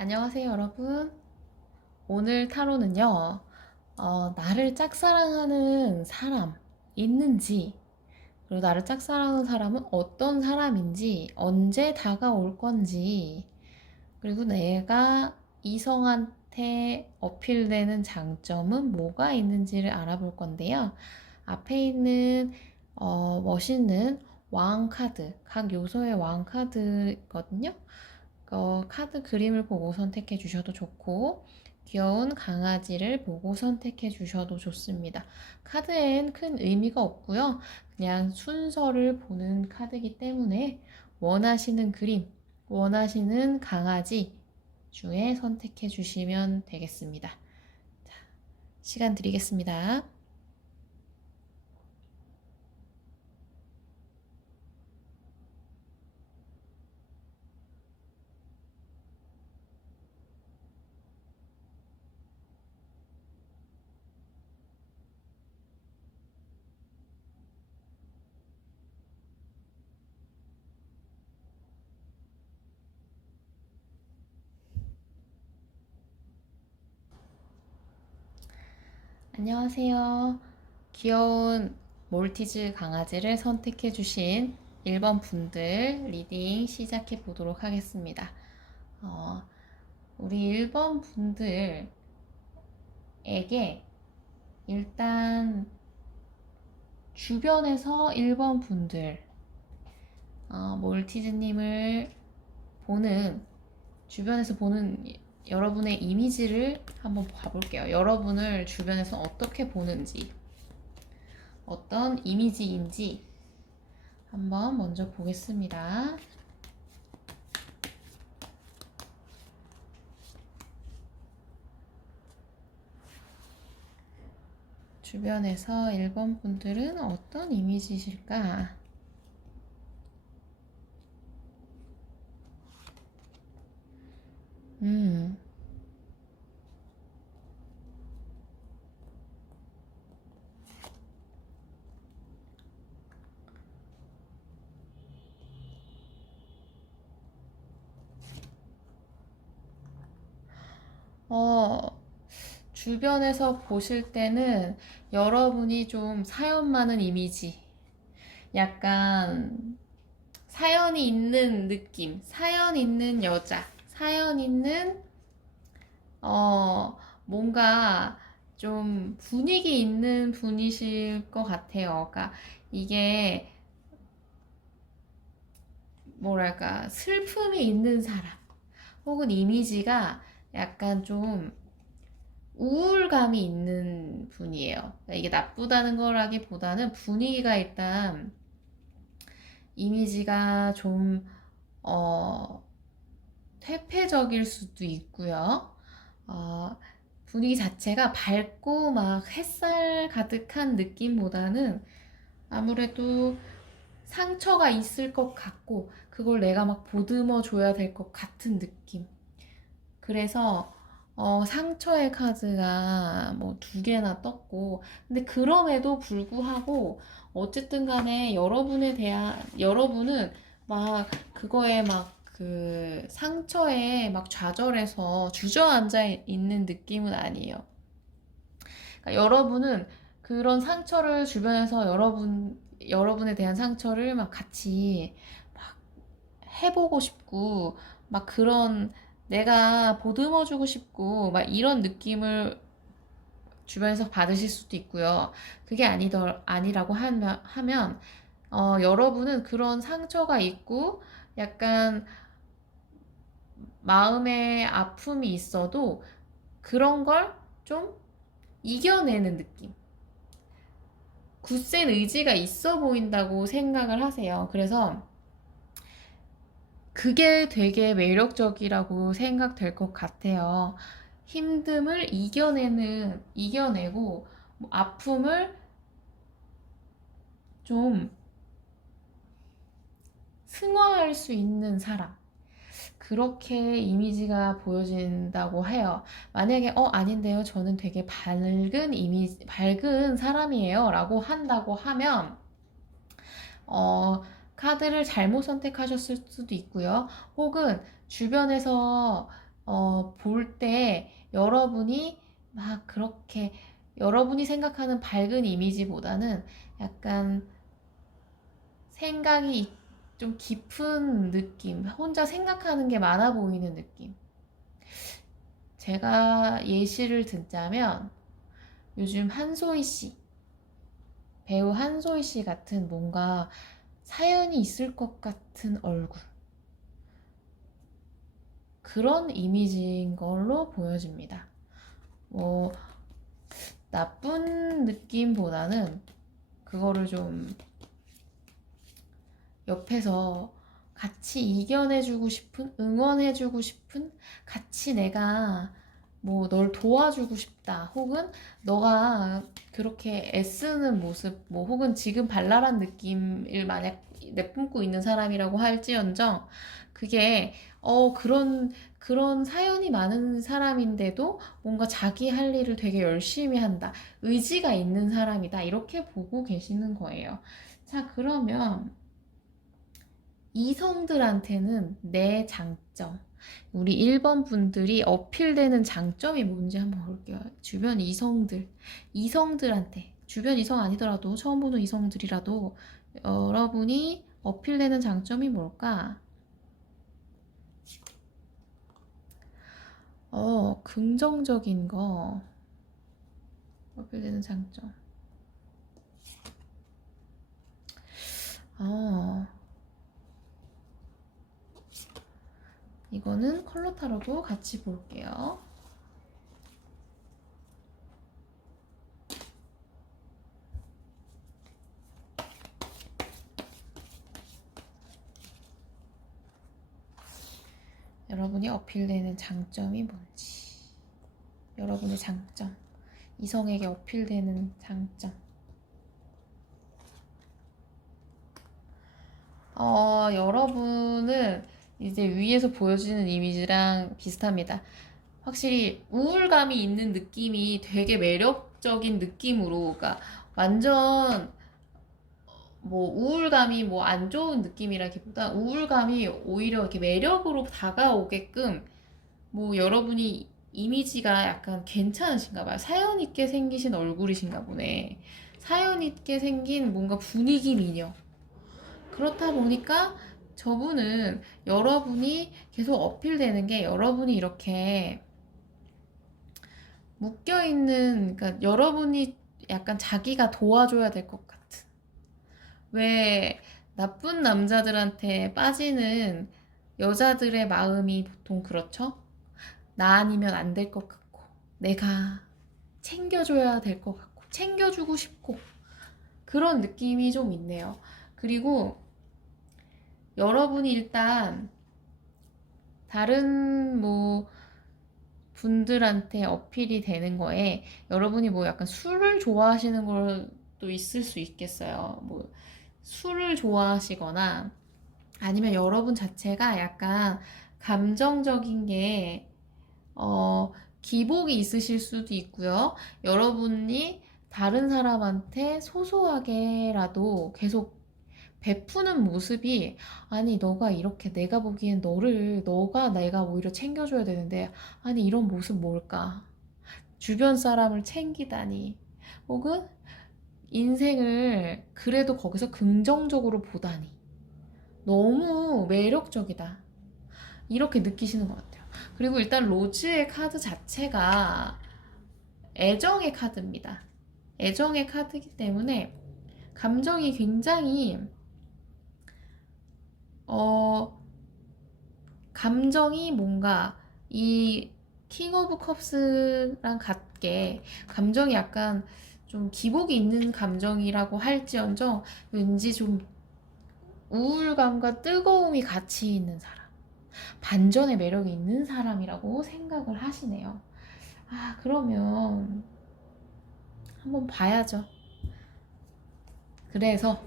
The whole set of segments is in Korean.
안녕하세요, 여러분. 오늘 타로는요, 나를 짝사랑하는 사람 있는지, 그리고 나를 짝사랑하는 사람은 어떤 사람인지, 언제 다가올 건지, 그리고 내가 이성한테 어필되는 장점은 뭐가 있는지를 알아볼 건데요. 앞에 있는 멋있는 왕 카드, 각 요소의 왕 카드거든요. 카드 그림을 보고 선택해 주셔도 좋고 귀여운 강아지를 보고 선택해 주셔도 좋습니다. 카드엔 큰 의미가 없고요. 그냥 순서를 보는 카드이기 때문에 원하시는 그림, 원하시는 강아지 중에 선택해 주시면 되겠습니다. 자, 시간 드리겠습니다. 안녕하세요. 귀여운 몰티즈 강아지를 선택해 주신 1번 분들 리딩 시작해 보도록 하겠습니다. 어, 우리 1번 분들에게 일단 주변에서 1번 분들, 몰티즈님을 보는, 주변에서 보는 여러분의 이미지를 한번 봐볼게요. 여러분을 주변에서 어떻게 보는지, 어떤 이미지인지 한번 먼저 보겠습니다. 주변에서 1번 분들은 어떤 이미지실까? 음, 어, 주변에서 보실 때는 여러분이 좀 사연 많은 이미지, 약간 사연이 있는 느낌, 사연 있는 여자, 사연 있는, 뭔가 좀 분위기 있는 분이실 것 같아요. 그러니까 이게 뭐랄까, 슬픔이 있는 사람, 혹은 이미지가 약간 좀 우울감이 있는 분이에요. 그러니까 이게 나쁘다는 거라기보다는 분위기가 일단 이미지가 좀 어, 퇴폐적일 수도 있고요. 어, 분위기 자체가 밝고 막 햇살 가득한 느낌보다는 아무래도 상처가 있을 것 같고 그걸 내가 막 보듬어 줘야 될 것 같은 느낌. 그래서 상처의 카드가 뭐 두 개나 떴고, 근데 그럼에도 불구하고 어쨌든 간에 여러분은 막 그거에 막 그 상처에 막 좌절해서 주저앉아 있는 느낌은 아니에요. 그러니까 여러분은 그런 상처를 주변에서 여러분에 대한 상처를 막 같이 막 해보고 싶고, 막 그런 내가 보듬어주고 싶고, 막 이런 느낌을 주변에서 받으실 수도 있고요. 그게 아니라고 하면, 여러분은 그런 상처가 있고, 약간 마음의 아픔이 있어도 그런 걸 좀 이겨내는 느낌. 굳센 의지가 있어 보인다고 생각을 하세요. 그래서 그게 되게 매력적이라고 생각될 것 같아요. 힘듦을 이겨내고, 뭐 아픔을 좀 승화할 수 있는 사람. 그렇게 이미지가 보여진다고 해요. 만약에, 아닌데요. 저는 되게 밝은 사람이에요. 라고 한다고 하면, 어, 카드를 잘못 선택하셨을 수도 있고요. 혹은 주변에서 볼 때 여러분이 막 그렇게 여러분이 생각하는 밝은 이미지보다는 약간 생각이 좀 깊은 느낌, 혼자 생각하는 게 많아 보이는 느낌. 제가 예시를 듣자면 요즘 한소희 씨, 배우 한소희 씨 같은 뭔가 사연이 있을 것 같은 얼굴. 그런 이미지인 걸로 보여집니다. 뭐, 나쁜 느낌보다는 그거를 좀 옆에서 같이 이겨내주고 싶은, 응원해주고 싶은, 같이 내가 뭐 널 도와주고 싶다. 혹은 너가 그렇게 애쓰는 모습, 뭐 혹은 지금 발랄한 느낌을 만약 내뿜고 있는 사람이라고 할지언정 그게 그런 사연이 많은 사람인데도 뭔가 자기 할 일을 되게 열심히 한다. 의지가 있는 사람이다. 이렇게 보고 계시는 거예요. 자, 그러면 이성들한테는 내 장점, 우리 1번 분들이 어필되는 장점이 뭔지 한번 볼게요. 주변 이성들한테, 주변 이성 아니더라도 처음 보는 이성들이라도 여러분이 어필되는 장점이 뭘까? 긍정적인 거, 어필되는 장점. 어, 이거는 컬러 타로도 같이 볼게요. 여러분이 어필되는 장점이 뭔지. 여러분의 장점. 이성에게 어필되는 장점. 여러분은 이제 위에서 보여지는 이미지랑 비슷합니다. 확실히 우울감이 있는 느낌이 되게 매력적인 느낌으로, 그러니까 완전 뭐 우울감이 뭐 안 좋은 느낌이라기보다 우울감이 오히려 이렇게 매력으로 다가오게끔 뭐 여러분이 이미지가 약간 괜찮으신가 봐요. 사연 있게 생기신 얼굴이신가 보네. 사연 있게 생긴 뭔가 분위기 미녀. 그렇다 보니까 저분은 여러분이 계속 어필되는 게 여러분이 이렇게 묶여있는, 그러니까 여러분이 약간 자기가 도와줘야 될 것 같은. 왜 나쁜 남자들한테 빠지는 여자들의 마음이 보통 그렇죠? 나 아니면 안 될 것 같고, 내가 챙겨줘야 될 것 같고, 챙겨주고 싶고, 그런 느낌이 좀 있네요. 그리고 여러분이 일단 다른 뭐 분들한테 어필이 되는 거에 여러분이 뭐 약간 술을 좋아하시는 것도 있을 수 있겠어요. 뭐 술을 좋아하시거나 아니면 여러분 자체가 약간 감정적인 게 기복이 있으실 수도 있고요. 여러분이 다른 사람한테 소소하게라도 계속 베푸는 모습이, 아니 너가 이렇게, 내가 보기엔 너가 내가 오히려 챙겨줘야 되는데 아니 이런 모습 뭘까, 주변 사람을 챙기다니, 혹은 인생을 그래도 거기서 긍정적으로 보다니 너무 매력적이다, 이렇게 느끼시는 것 같아요. 그리고 일단 로즈의 카드 자체가 애정의 카드입니다. 애정의 카드이기 때문에 감정이 굉장히 어 감정이 뭔가 이 킹 오브 컵스랑 같게 감정이 약간 좀 기복이 있는 감정이라고 할지언정 왠지 좀 우울감과 뜨거움이 같이 있는 사람, 반전의 매력이 있는 사람이라고 생각을 하시네요. 아, 그러면 한번 봐야죠. 그래서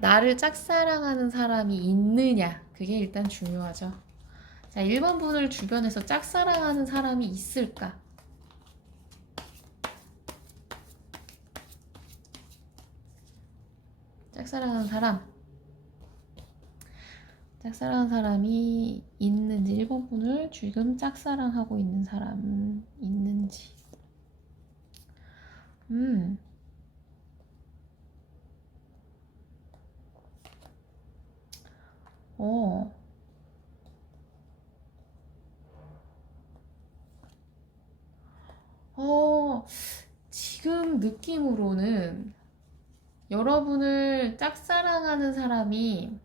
나를 짝사랑하는 사람이 있느냐, 그게 일단 중요하죠. 자, 1번 분을 주변에서 짝사랑하는 사람이 있을까? 짝사랑하는 사람. 짝사랑하는 사람이 있는지, 1번 분을 지금 짝사랑하고 있는 사람 있는지. 음, 어, 어, 지금 느낌으로는 여러분을 짝사랑하는 사람이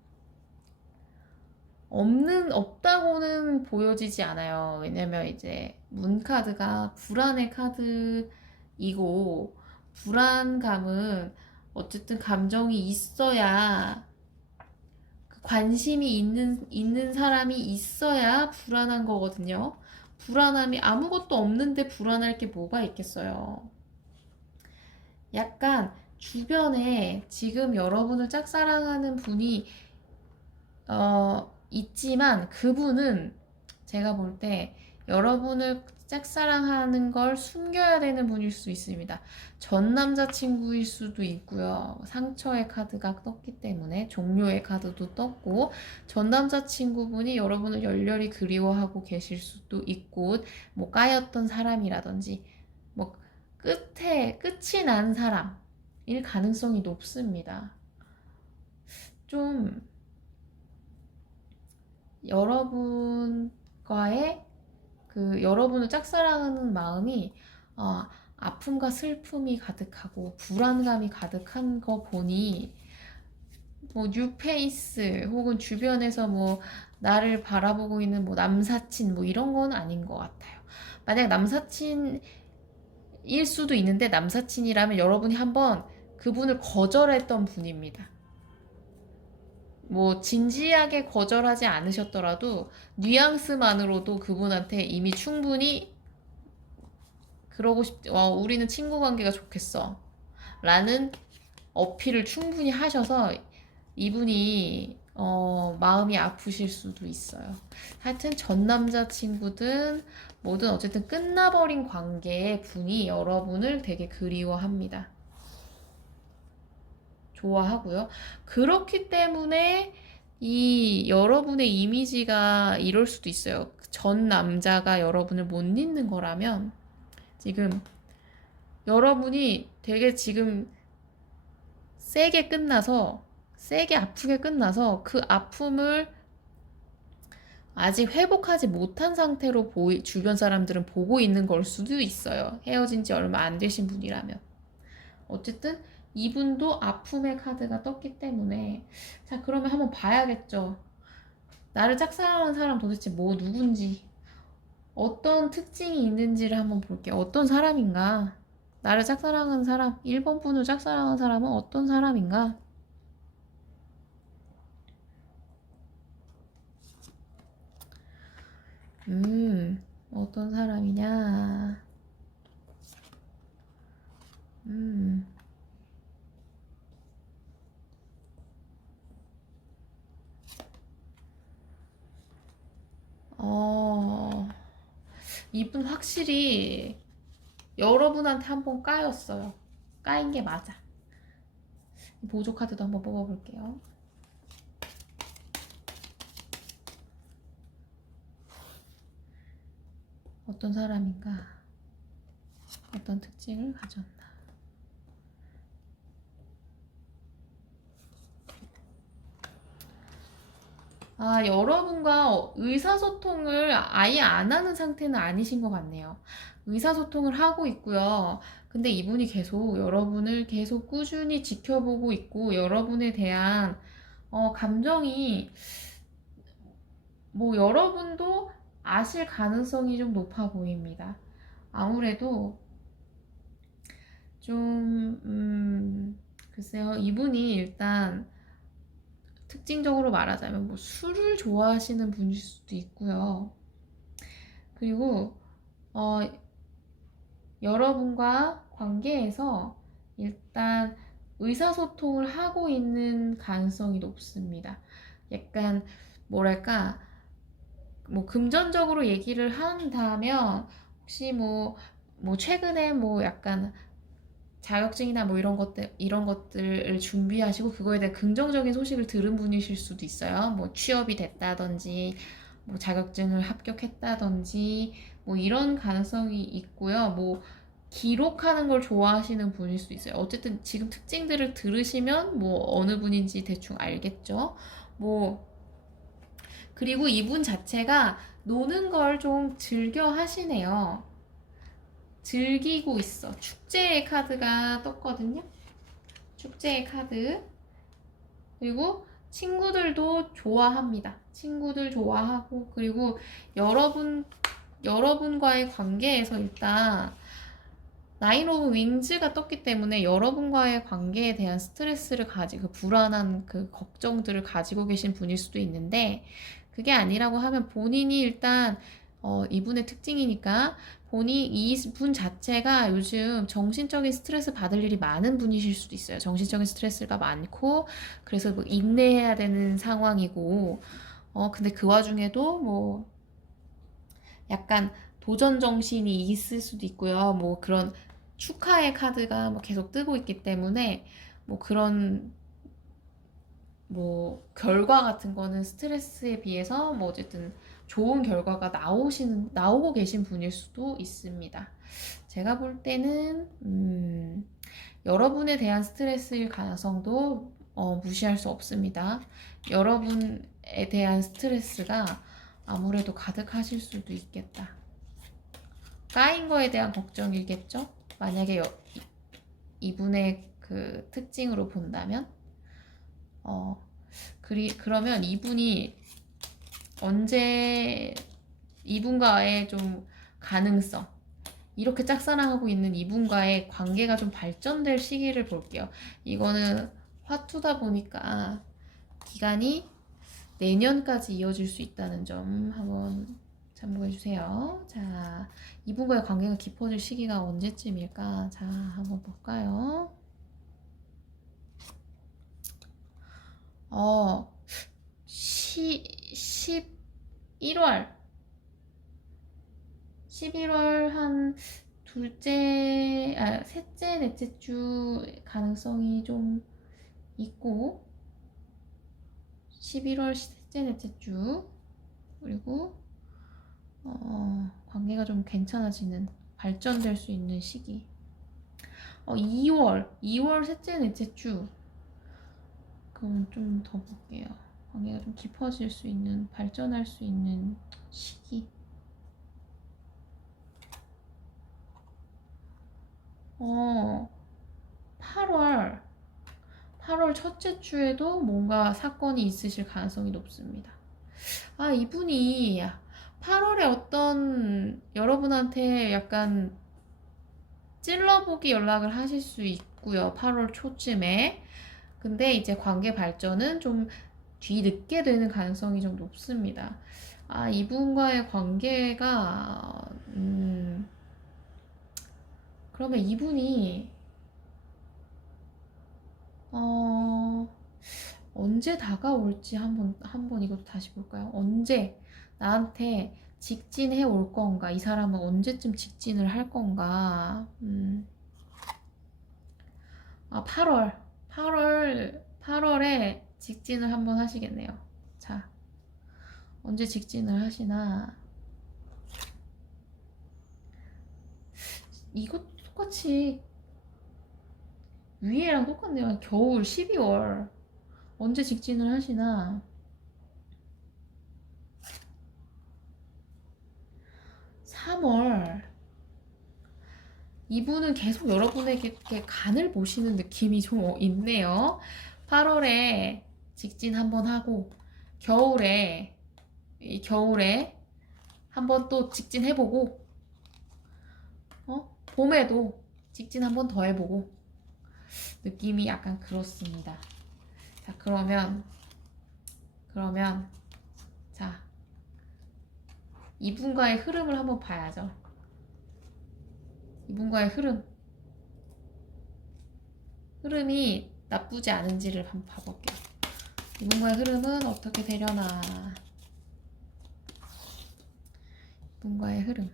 없다고는 보여지지 않아요. 왜냐면 이제 문카드가 불안의 카드이고, 불안감은 어쨌든 감정이 있어야, 그 관심이 있는 사람이 있어야 불안한 거거든요. 불안함이 아무것도 없는데 불안할 게 뭐가 있겠어요. 약간 주변에 지금 여러분을 짝사랑하는 분이 있지만 그분은 제가 볼 때 여러분을 짝사랑하는 걸 숨겨야 되는 분일 수 있습니다. 전 남자친구일 수도 있고요. 상처의 카드가 떴기 때문에 종료의 카드도 떴고, 전 남자친구분이 여러분을 열렬히 그리워하고 계실 수도 있고, 뭐 까였던 사람이라든지 뭐 끝이 난 사람일 가능성이 높습니다. 좀 여러분과의 여러분을 짝사랑하는 마음이 아픔과 슬픔이 가득하고 불안감이 가득한 거 보니, 뭐 뉴페이스 혹은 주변에서 뭐 나를 바라보고 있는 뭐 남사친 뭐 이런 건 아닌 것 같아요. 만약 남사친일 수도 있는데, 남사친이라면 여러분이 한번 그분을 거절했던 분입니다. 뭐 진지하게 거절하지 않으셨더라도 뉘앙스만으로도 그분한테 이미 충분히 우리는 친구 관계가 좋겠어 라는 어필을 충분히 하셔서 이분이 마음이 아프실 수도 있어요. 하여튼 전 남자친구든 뭐든 어쨌든 끝나버린 관계의 분이 여러분을 되게 그리워합니다. 좋아하고요. 그렇기 때문에 이 여러분의 이미지가 이럴 수도 있어요. 전 남자가 여러분을 못 잊는 거라면, 지금 여러분이 되게 지금 세게 아프게 끝나서 그 아픔을 아직 회복하지 못한 상태로 주변 사람들은 보고 있는 걸 수도 있어요. 헤어진 지 얼마 안 되신 분이라면. 어쨌든 이분도 아픔의 카드가 떴기 때문에, 자, 그러면 한번 봐야겠죠. 나를 짝사랑하는 사람 도대체 누군지, 어떤 특징이 있는지를 한번 볼게요. 어떤 사람인가? 나를 짝사랑하는 사람, 1번 분을 짝사랑하는 사람은 어떤 사람인가? 어떤 사람이냐? 음, 어, 이분 확실히 여러분한테 한번 까였어요. 까인 게 맞아. 보조 카드도 한번 뽑아볼게요. 어떤 사람인가? 어떤 특징을 가졌나? 여러분과 의사소통을 아예 안 하는 상태는 아니신 것 같네요. 의사소통을 하고 있고요. 근데 이분이 여러분을 계속 꾸준히 지켜보고 있고, 여러분에 대한 감정이, 뭐 여러분도 아실 가능성이 좀 높아 보입니다. 아무래도 글쎄요. 이분이 일단 특징적으로 말하자면 뭐 술을 좋아하시는 분일 수도 있고요. 그리고 여러분과 관계에서 일단 의사소통을 하고 있는 가능성이 높습니다. 약간 뭐랄까, 뭐 금전적으로 얘기를 한다면, 혹시 뭐 최근에 뭐 약간 자격증이나 뭐 이런 것들을 준비하시고 그거에 대한 긍정적인 소식을 들은 분이실 수도 있어요. 뭐 취업이 됐다든지, 뭐 자격증을 합격했다든지, 뭐 이런 가능성이 있고요. 뭐 기록하는 걸 좋아하시는 분일 수도 있어요. 어쨌든 지금 특징들을 들으시면 뭐 어느 분인지 대충 알겠죠? 뭐 그리고 이분 자체가 노는 걸 좀 즐겨 하시네요. 즐기고 있어. 축제의 카드가 떴거든요. 축제의 카드. 그리고 친구들도 좋아합니다. 친구들 좋아하고, 그리고 여러분과의 관계에서 일단 나인 오브 윙즈가 떴기 때문에 여러분과의 관계에 대한 스트레스를 가지고, 그 불안한 그 걱정들을 가지고 계신 분일 수도 있는데, 그게 아니라고 하면 본인이 일단 이분의 특징이니까 이분 자체가 요즘 정신적인 스트레스 받을 일이 많은 분이실 수도 있어요. 정신적인 스트레스가 많고, 그래서 뭐 인내해야 되는 상황이고, 근데 그 와중에도 뭐 약간 도전 정신이 있을 수도 있고요. 뭐 그런 축하의 카드가 뭐 계속 뜨고 있기 때문에 뭐 그런 뭐 결과 같은 거는 스트레스에 비해서 뭐 어쨌든 좋은 결과가 나오고 계신 분일 수도 있습니다. 제가 볼 때는 여러분에 대한 스트레스일 가능성도 무시할 수 없습니다. 여러분에 대한 스트레스가 아무래도 가득하실 수도 있겠다. 까인 거에 대한 걱정이겠죠? 만약에 이분의 그 특징으로 본다면 그러면 이분이 언제 이분과의 좀 가능성, 이렇게 짝사랑하고 있는 이분과의 관계가 좀 발전될 시기를 볼게요. 이거는 화투다 보니까 기간이 내년까지 이어질 수 있다는 점 한번 참고해 주세요. 자, 이분과의 관계가 깊어질 시기가 언제쯤일까? 자, 한번 볼까요? 11월 11월 한 셋째, 넷째 주 가능성이 좀 있고, 11월 셋째, 넷째 주, 그리고 관계가 좀 괜찮아지는, 발전될 수 있는 시기. 2월 셋째, 넷째 주. 그럼 좀 더 볼게요. 관계가 좀 깊어질 수 있는, 발전할 수 있는 시기. 8월, 8월 첫째 주에도 뭔가 사건이 있으실 가능성이 높습니다. 이분이 8월에 어떤 여러분한테 약간 찔러보기 연락을 하실 수 있고요. 8월 초쯤에. 근데 이제 관계 발전은 좀 뒤늦게 되는 가능성이 좀 높습니다. 이분과의 관계가 그러면 이분이 언제 다가올지 한번 이것도 다시 볼까요? 언제 나한테 직진해 올 건가? 이 사람은 언제쯤 직진을 할 건가? 8월에 직진을 한번 하시겠네요. 자, 언제 직진을 하시나? 이것도 똑같이 위에랑 똑같네요. 겨울 12월. 언제 직진을 하시나? 3월. 이분은 계속 여러분에게 간을 보시는 느낌이 좀 있네요. 8월에 직진 한번 하고, 겨울에 한번 또 직진 해보고, 봄에도 직진 한번 더 해보고, 느낌이 약간 그렇습니다. 자, 그러면, 자, 이분과의 흐름을 한번 봐야죠. 이분과의 흐름이 나쁘지 않은지를 한번 봐볼게요. 이분과의 흐름은 어떻게 되려나. 이분과의 흐름.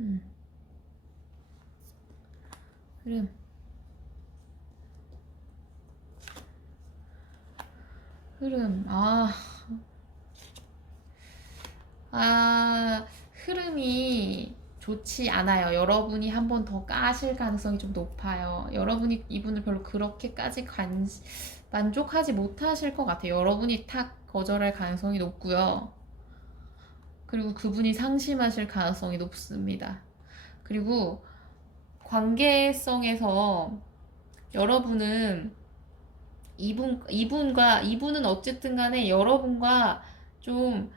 음, 흐름. 흐름. 흐름이 좋지 않아요. 여러분이 한 번 더 까실 가능성이 좀 높아요. 여러분이 이분을 별로 그렇게까지 만족하지 못하실 것 같아요. 여러분이 탁 거절할 가능성이 높고요. 그리고 그분이 상심하실 가능성이 높습니다. 그리고 관계성에서 여러분은 이분은 어쨌든 간에 여러분과 좀,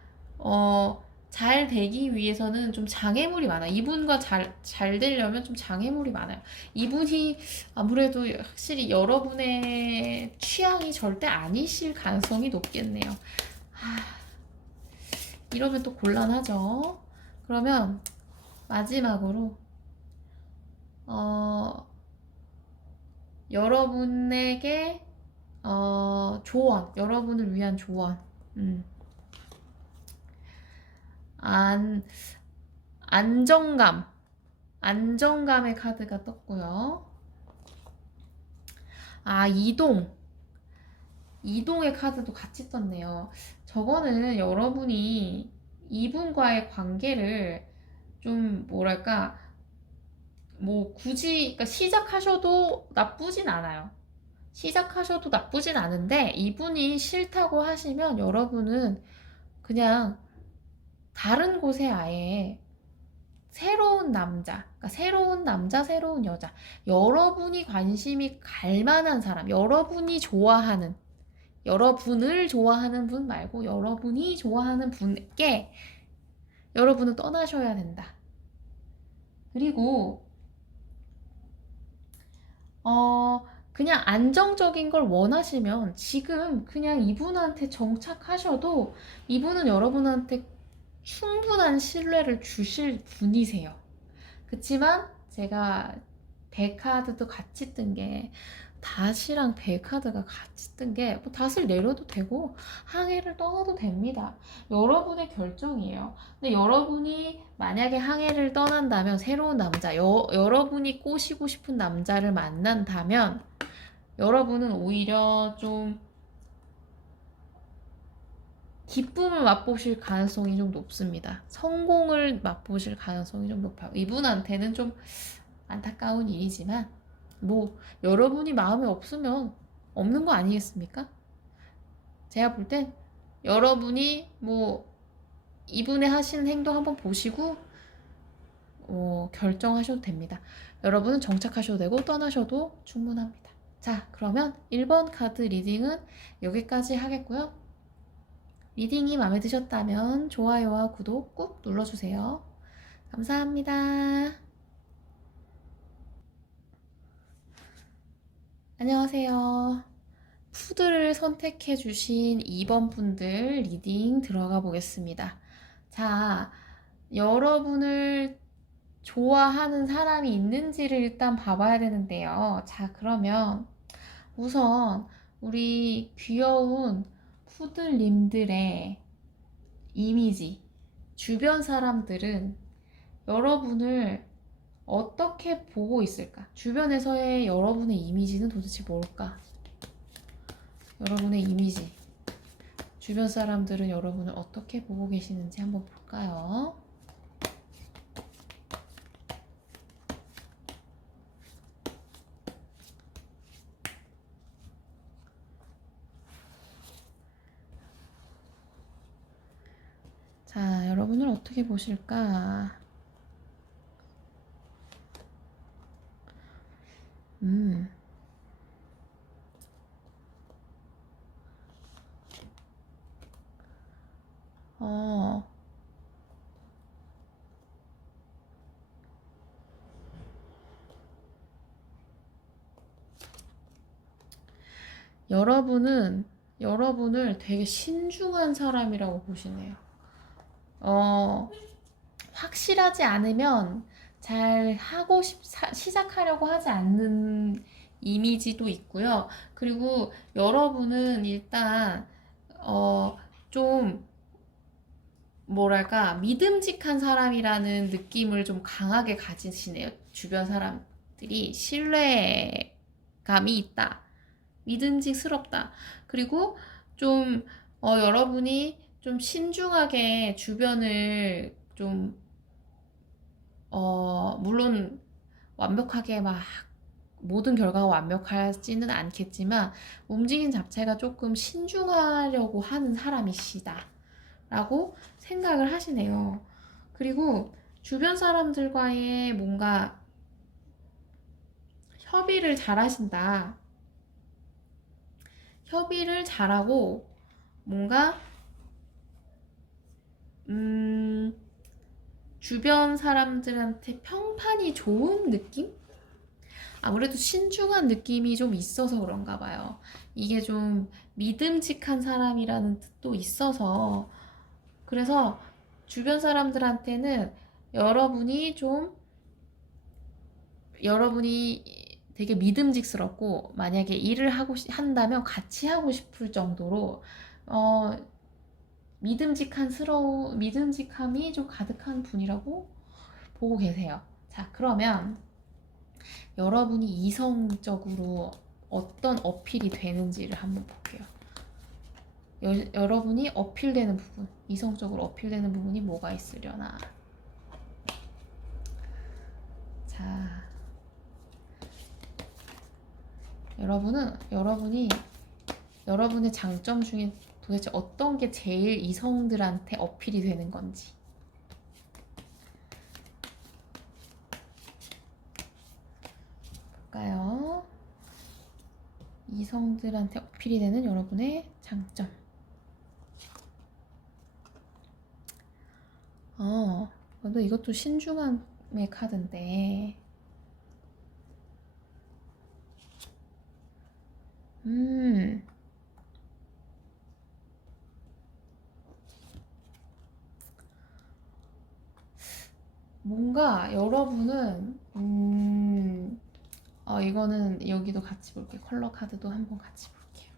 잘 되기 위해서는 좀 장애물이 많아요. 이분과 잘 되려면 좀 장애물이 많아요. 이분이 아무래도 확실히 여러분의 취향이 절대 아니실 가능성이 높겠네요. 이러면 또 곤란하죠. 그러면 마지막으로, 어, 여러분에게 조언, 여러분을 위한 조언. 음. 안, 안정감, 안정감의 카드가 떴고요. 이동의 카드도 같이 떴네요. 저거는 여러분이 이분과의 관계를 좀, 뭐랄까, 뭐, 굳이, 그러니까 시작하셔도 나쁘진 않아요. 시작하셔도 나쁘진 않은데, 이분이 싫다고 하시면 여러분은 그냥 다른 곳에 아예 새로운 남자, 그러니까 새로운 남자, 새로운 여자, 여러분이 관심이 갈 만한 사람, 여러분을 좋아하는 분 말고 여러분이 좋아하는 분께 여러분은 떠나셔야 된다. 그리고 그냥 안정적인 걸 원하시면 지금 그냥 이분한테 정착하셔도 이분은 여러분한테 충분한 신뢰를 주실 분이세요. 그치만 제가 대카드도 같이 뜬 게, 닷이랑 대카드가 같이 뜬 게, 뭐 닷을 내려도 되고 항해를 떠나도 됩니다. 여러분의 결정이에요. 근데 여러분이 만약에 항해를 떠난다면, 새로운 남자, 여러분이 꼬시고 싶은 남자를 만난다면 여러분은 오히려 좀 기쁨을 맛보실 가능성이 좀 높습니다. 성공을 맛보실 가능성이 좀 높아요. 이분한테는 좀 안타까운 일이지만, 뭐 여러분이 마음에 없으면 없는 거 아니겠습니까? 제가 볼 땐 여러분이 뭐 이분의 하시는 행동 한번 보시고 결정하셔도 됩니다. 여러분은 정착하셔도 되고 떠나셔도 충분합니다. 자, 그러면 1번 카드 리딩은 여기까지 하겠고요. 리딩이 마음에 드셨다면 좋아요와 구독 꾹 눌러주세요. 감사합니다. 안녕하세요. 푸드를 선택해주신 2번 분들 리딩 들어가 보겠습니다. 자, 여러분을 좋아하는 사람이 있는지를 일단 봐봐야 되는데요. 자, 그러면 우선 우리 귀여운 푸들님들의 이미지, 주변 사람들은 여러분을 어떻게 보고 있을까? 주변에서의 여러분의 이미지는 도대체 뭘까? 여러분의 이미지, 주변 사람들은 여러분을 어떻게 보고 계시는지 한번 볼까요? 자, 여러분을 어떻게 보실까? 음. 어, 여러분을 되게 신중한 사람이라고 보시네요. 확실하지 않으면 시작하려고 하지 않는 이미지도 있고요. 그리고 여러분은 일단, 좀, 뭐랄까, 믿음직한 사람이라는 느낌을 좀 강하게 가지시네요. 주변 사람들이 신뢰감이 있다. 믿음직스럽다. 그리고 좀, 여러분이 좀 신중하게 주변을 좀, 물론 완벽하게 막 모든 결과가 완벽하지는 않겠지만 움직임 자체가 조금 신중하려고 하는 사람이시다 라고 생각을 하시네요. 그리고 주변 사람들과의 뭔가 협의를 잘 하신다. 협의를 잘하고 뭔가 음, 주변 사람들한테 평판이 좋은 느낌? 아무래도 신중한 느낌이 좀 있어서 그런가 봐요. 이게 좀 믿음직한 사람이라는 뜻도 있어서 그래서 주변 사람들한테는 여러분이 좀 여러분이 되게 믿음직스럽고 만약에 일을 한다면 같이 하고 싶을 정도로 어, 믿음직함이 좀 가득한 분이라고 보고 계세요. 자, 그러면 여러분이 이성적으로 어떤 어필이 되는지를 한번 볼게요. 여러분이 어필되는 부분, 이성적으로 어필되는 부분이 뭐가 있으려나. 자, 여러분이 여러분의 장점 중에 도대체 어떤 게 제일 이성들한테 어필이 되는 건지. 볼까요? 이성들한테 어필이 되는 여러분의 장점. 근데 이것도 신중함의 카드인데. 뭔가 여러분은 이거는 여기도 같이 볼게요. 컬러 카드도 한번 같이 볼게요.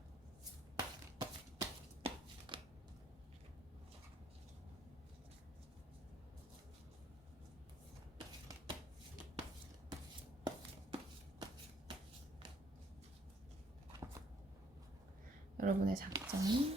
여러분의 장점.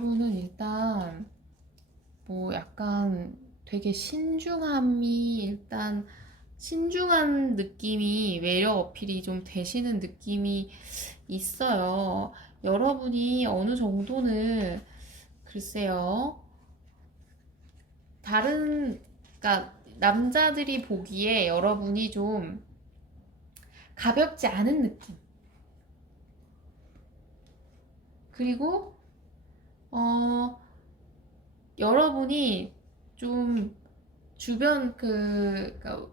여러분은 일단 뭐 약간 되게 신중한 느낌이 매력 어필이 좀 되시는 느낌이 있어요. 여러분이 어느 정도는 글쎄요. 그러니까 남자들이 보기에 여러분이 좀 가볍지 않은 느낌. 그리고 여러분이 좀 주변 그러니까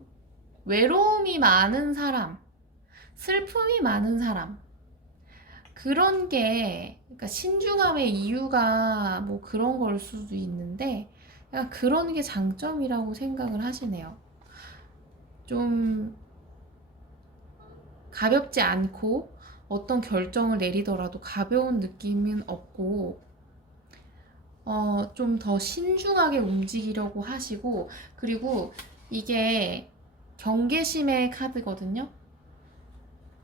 외로움이 많은 사람, 슬픔이 많은 사람, 그런 게 그러니까 신중함의 이유가 뭐 그런 걸 수도 있는데 약간 그런 게 장점이라고 생각을 하시네요. 좀 가볍지 않고 어떤 결정을 내리더라도 가벼운 느낌은 없고 좀 더 신중하게 움직이려고 하시고 그리고 이게 경계심의 카드거든요.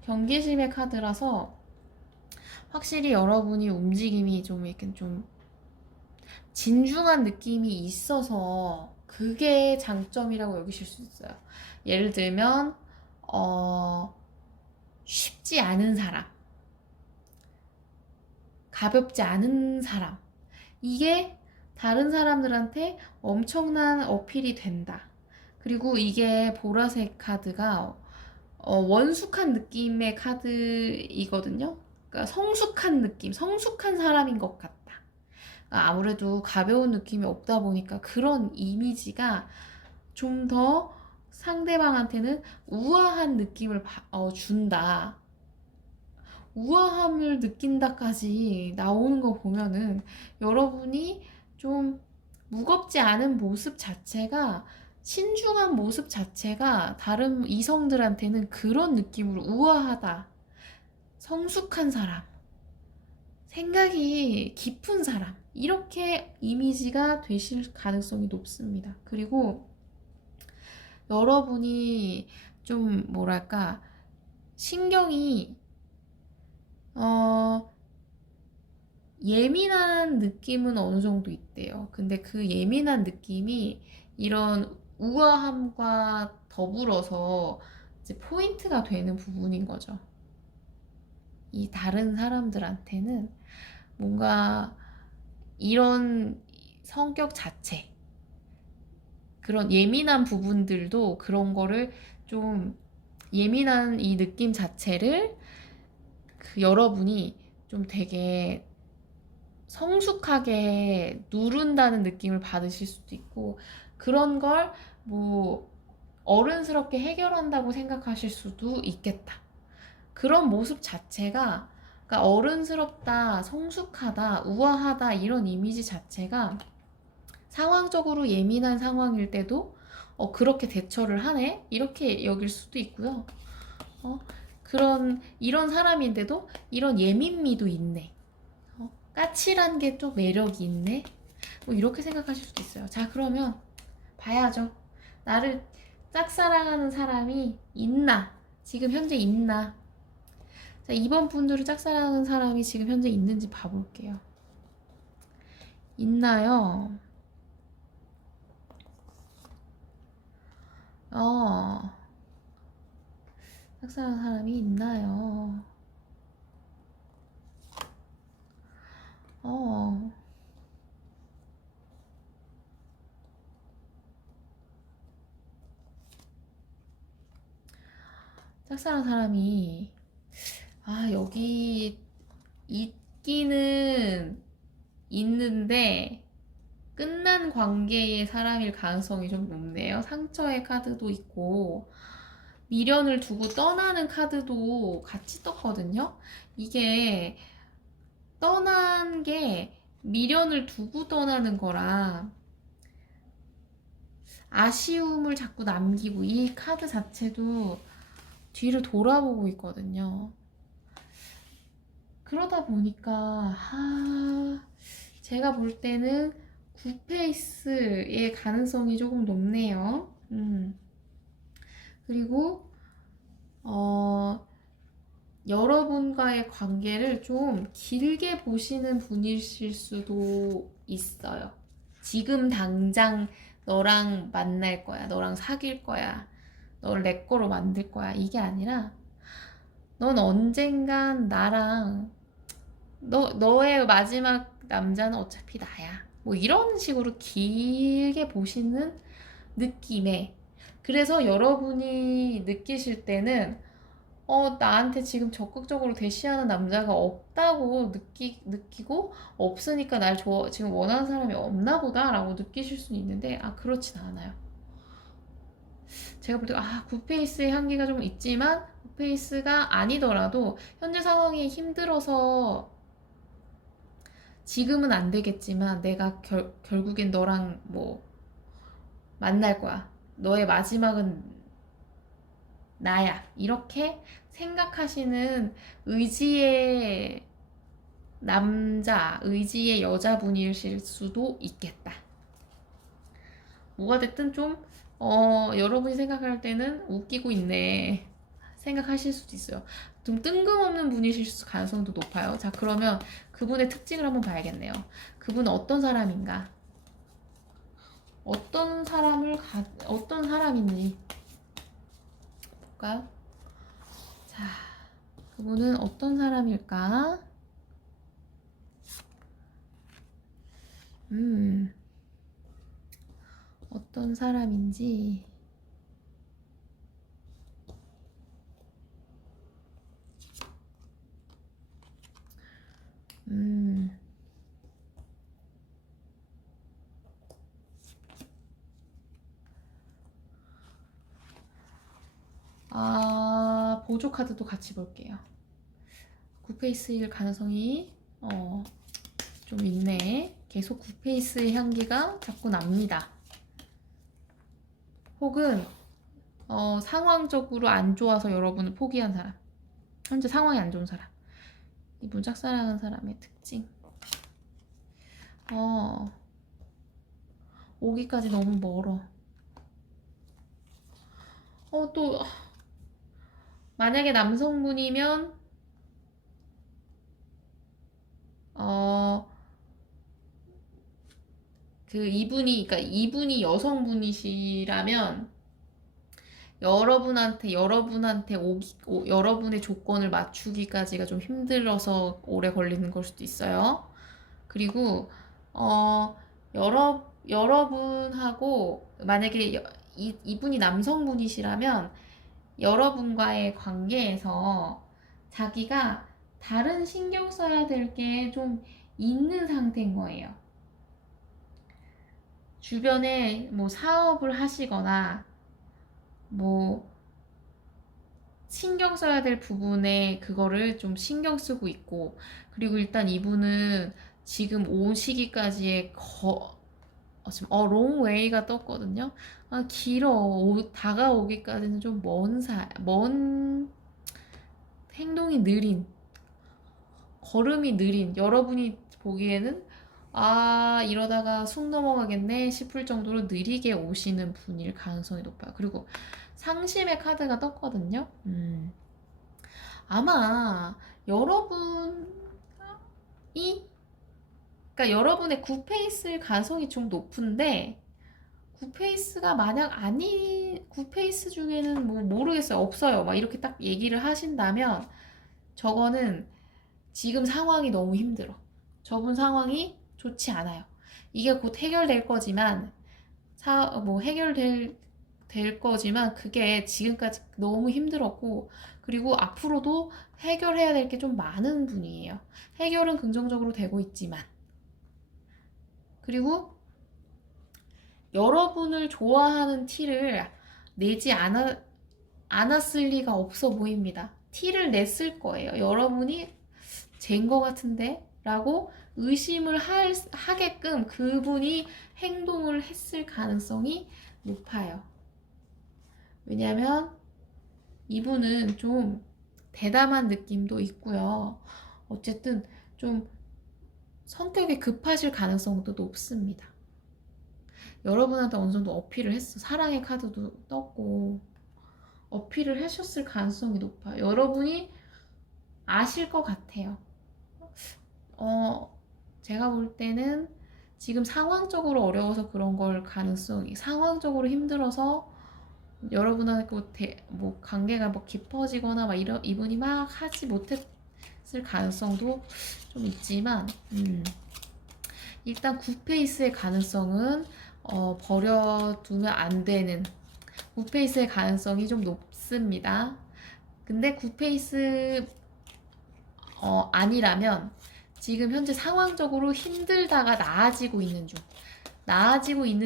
경계심의 카드라서 확실히 여러분이 움직임이 좀 이렇게 좀 진중한 느낌이 있어서 그게 장점이라고 여기실 수 있어요. 예를 들면 쉽지 않은 사람, 가볍지 않은 사람, 이게 다른 사람들한테 엄청난 어필이 된다. 그리고 이게 보라색 카드가 원숙한 느낌의 카드이거든요. 그러니까 성숙한 느낌, 성숙한 사람인 것 같다. 아무래도 가벼운 느낌이 없다 보니까 그런 이미지가 좀 더 상대방한테는 우아한 느낌을 준다. 우아함을 느낀다까지 나오는 거 보면은 여러분이 좀 무겁지 않은 모습 자체가, 신중한 모습 자체가 다른 이성들한테는 그런 느낌으로 우아하다, 성숙한 사람, 생각이 깊은 사람, 이렇게 이미지가 되실 가능성이 높습니다. 그리고 여러분이 좀 뭐랄까 신경이 예민한 느낌은 어느 정도 있대요. 근데 그 예민한 느낌이 이런 우아함과 더불어서 이제 포인트가 되는 부분인 거죠. 이 다른 사람들한테는 뭔가 이런 성격 자체, 그런 예민한 부분들도 그런 거를 좀, 예민한 이 느낌 자체를 그 여러분이 좀 되게 성숙하게 누른다는 느낌을 받으실 수도 있고, 그런 걸 뭐 어른스럽게 해결한다고 생각하실 수도 있겠다. 그런 모습 자체가, 그러니까 어른스럽다, 성숙하다, 우아하다, 이런 이미지 자체가 상황적으로 예민한 상황일 때도 그렇게 대처를 하네? 이렇게 여길 수도 있고요. 이런 사람인데도 이런 예민미도 있네. 까칠한 게 또 매력이 있네. 뭐 이렇게 생각하실 수도 있어요. 자, 그러면 봐야죠. 나를 짝사랑하는 사람이 있나? 지금 현재 있나? 자, 이번 분들을 짝사랑하는 사람이 지금 현재 있는지 봐볼게요. 있나요? 짝사랑하는 사람이 있나요? 짝사랑하는 사람이 여기 있기는 있는데 끝난 관계의 사람일 가능성이 좀 높네요. 상처의 카드도 있고 미련을 두고 떠나는 카드도 같이 떴거든요. 이게 떠난 게 미련을 두고 떠나는 거랑 아쉬움을 자꾸 남기고, 이 카드 자체도 뒤를 돌아보고 있거든요. 그러다 보니까 제가 볼 때는 굿페이스의 가능성이 조금 높네요. 그리고 여러분과의 관계를 좀 길게 보시는 분이실 수도 있어요. 지금 당장 너랑 만날 거야, 너랑 사귈 거야, 너를 내 거로 만들 거야, 이게 아니라 넌 언젠간 나랑 너의 마지막 남자는 어차피 나야, 뭐 이런 식으로 길게 보시는 느낌에, 그래서 여러분이 느끼실 때는 나한테 지금 적극적으로 대시하는 남자가 없다고 느끼고, 없으니까 날 지금 원하는 사람이 없나 보다 라고 느끼실 수는 있는데, 그렇진 않아요. 제가 볼 때 굿페이스의 향기가 좀 있지만 굿페이스가 아니더라도 현재 상황이 힘들어서 지금은 안 되겠지만 내가 결국엔 너랑 뭐 만날 거야, 너의 마지막은 나야, 이렇게 생각하시는 의지의 남자, 의지의 여자분이실 수도 있겠다. 뭐가 됐든 좀 여러분이 생각할 때는 웃기고 있네 생각하실 수도 있어요. 좀 뜬금없는 분이실 가능성도 높아요. 자, 그러면 그분의 특징을 한번 봐야겠네요. 그분은 어떤 사람인가? 어떤 사람인지 볼까요? 자, 그분은 어떤 사람일까? 어떤 사람인지. 보조 카드도 같이 볼게요. 굿페이스일 가능성이 좀 있네. 계속 굿페이스의 향기가 자꾸 납니다. 혹은 상황적으로 안 좋아서 여러분을 포기한 사람, 현재 상황이 안 좋은 사람, 이분 짝사랑하는 사람의 특징. 오기까지 너무 멀어. 또 만약에 남성분이면 그러니까 이분이 여성분이시라면 여러분의 조건을 맞추기까지가 좀 힘들어서 오래 걸리는 걸 수도 있어요. 그리고 여러분하고 만약에 이분이 남성분이시라면 여러분과의 관계에서 자기가 다른 신경 써야 될 게 좀 있는 상태인 거예요. 주변에 뭐 사업을 하시거나 뭐 신경 써야 될 부분에 그거를 좀 신경 쓰고 있고, 그리고 일단 이분은 지금 온 시기까지의 지금 롱웨이가 떴거든요. 길어. 다가오기까지는 좀 먼 행동이 느린, 걸음이 느린, 여러분이 보기에는 이러다가 숨 넘어가겠네 싶을 정도로 느리게 오시는 분일 가능성이 높아요. 그리고 상심의 카드가 떴거든요. 아마 그러니까 여러분의 굿페이스일 가능성이 좀 높은데, 굿페이스가 만약 굿페이스 중에는 뭐 모르겠어요. 없어요. 막 이렇게 딱 얘기를 하신다면 저거는 지금 상황이 너무 힘들어. 저분 상황이 좋지 않아요. 이게 곧 해결될 거지만 될 거지만 그게 지금까지 너무 힘들었고, 그리고 앞으로도 해결해야 될 게 좀 많은 분이에요. 해결은 긍정적으로 되고 있지만, 그리고 여러분을 좋아하는 티를 내지 않았을 리가 없어 보입니다. 티를 냈을 거예요. 여러분이 잰 거 같은데? 라고 의심을 하게끔 그분이 행동을 했을 가능성이 높아요. 왜냐면 이분은 좀 대담한 느낌도 있고요. 어쨌든 좀 성격이 급하실 가능성도 높습니다. 여러분한테 어느 정도 어필을 했어. 사랑의 카드도 떴고 어필을 하셨을 가능성이 높아요. 여러분이 아실 것 같아요. 제가 볼 때는 지금 상황적으로 어려워서 그런 걸 상황적으로 힘들어서 여러분하고 뭐 관계가 뭐 깊어지거나 막 이분이 막 하지 못했을 가능성도 좀 있지만, 일단 굿페이스의 가능성은 버려두면 안 되는, 굿페이스의 가능성이 좀 높습니다. 근데 굿페이스 아니라면 지금 현재 상황적으로 힘들다가 나아지고 있는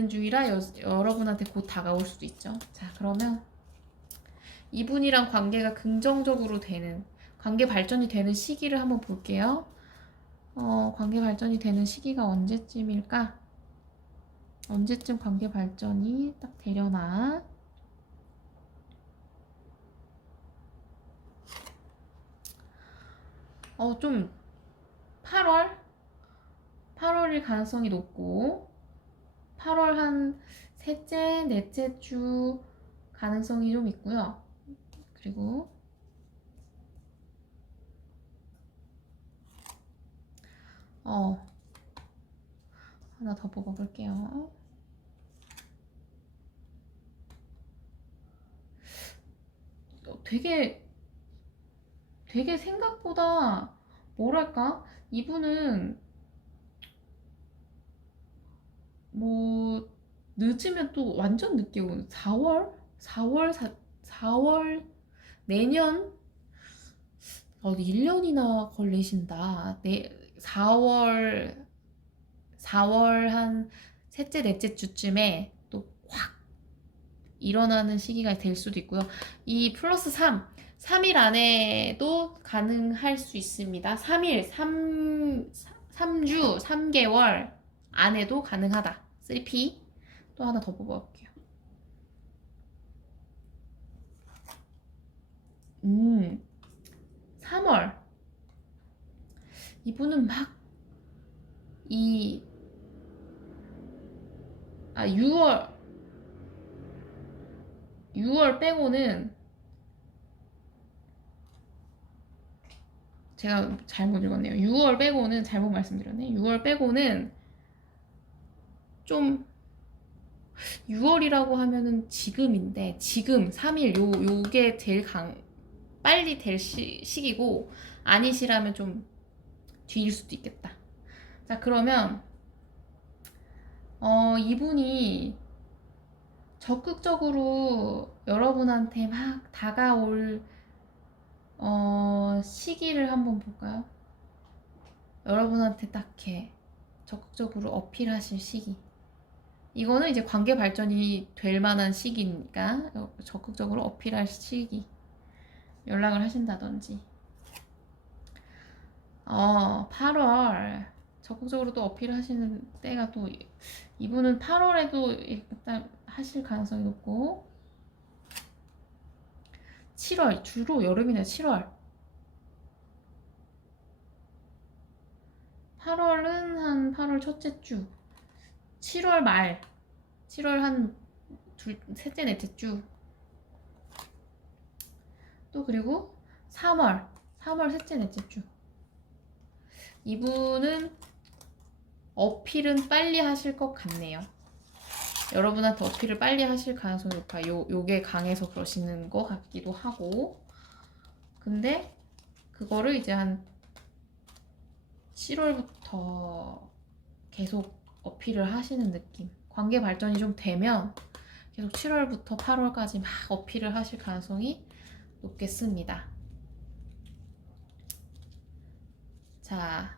중이라 여러분한테 곧 다가올 수도 있죠. 자, 그러면 이분이랑 관계가 긍정적으로 되는, 관계 발전이 되는 시기를 한번 볼게요. 관계 발전이 되는 시기가 언제쯤일까? 언제쯤 관계 발전이 딱 되려나? 좀 8월일 가능성이 높고, 8월 한 셋째, 넷째 주 가능성이 좀 있고요. 그리고 하나 더 뽑아볼게요. 되게 생각보다 뭐랄까, 이분은 뭐 늦으면 또 완전 늦게 오는 4월 내년 1년이나 걸리신다. 4월 한 셋째 넷째 주쯤에 또 확 일어나는 시기가 될 수도 있고요. 이 플러스 3일 안에도 가능할 수 있습니다. 3주, 3개월, 안에도 가능하다. 3P. 또 하나 더 뽑아볼게요. 3월. 이분은 막, 이, 6월 빼고는, 제가 잘못 읽었네요. 6월 빼고는, 잘못 말씀드렸네. 6월 빼고는, 좀, 6월이라고 하면은 지금인데, 지금 3일, 요게 제일 빨리 될 시기고, 아니시라면 좀 뒤일 수도 있겠다. 자, 그러면, 이분이 적극적으로 여러분한테 막 다가올, 시기를 한번 볼까요? 여러분한테 딱 이렇게 적극적으로 어필하실 시기. 이거는 이제 관계 발전이 될 만한 시기니까 적극적으로 어필할 시기. 연락을 하신다든지. 8월. 적극적으로 또 어필하시는 때가 또, 이분은 8월에도 일단 하실 가능성이 높고, 7월. 주로 여름이네, 7월. 8월은 한 8월 첫째 주. 7월 말. 7월 한 셋째, 넷째 주. 또 그리고 3월 셋째, 넷째 주. 이분은 어필은 빨리 하실 것 같네요. 여러분한테 어필을 빨리 하실 가능성이 높아요. 요게 강해서 그러시는 것 같기도 하고. 근데 그거를 이제 한 7월부터 계속 어필을 하시는 느낌. 관계 발전이 좀 되면 계속 7월부터 8월까지 막 어필을 하실 가능성이 높겠습니다. 자,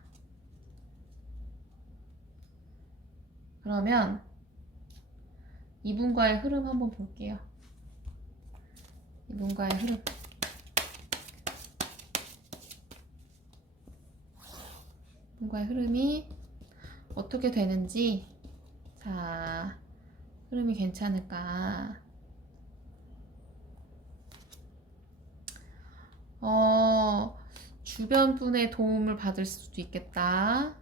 그러면 이분과의 흐름 한번 볼게요. 이분과의 흐름. 이분과의 흐름이 어떻게 되는지. 자, 흐름이 괜찮을까? 주변 분의 도움을 받을 수도 있겠다.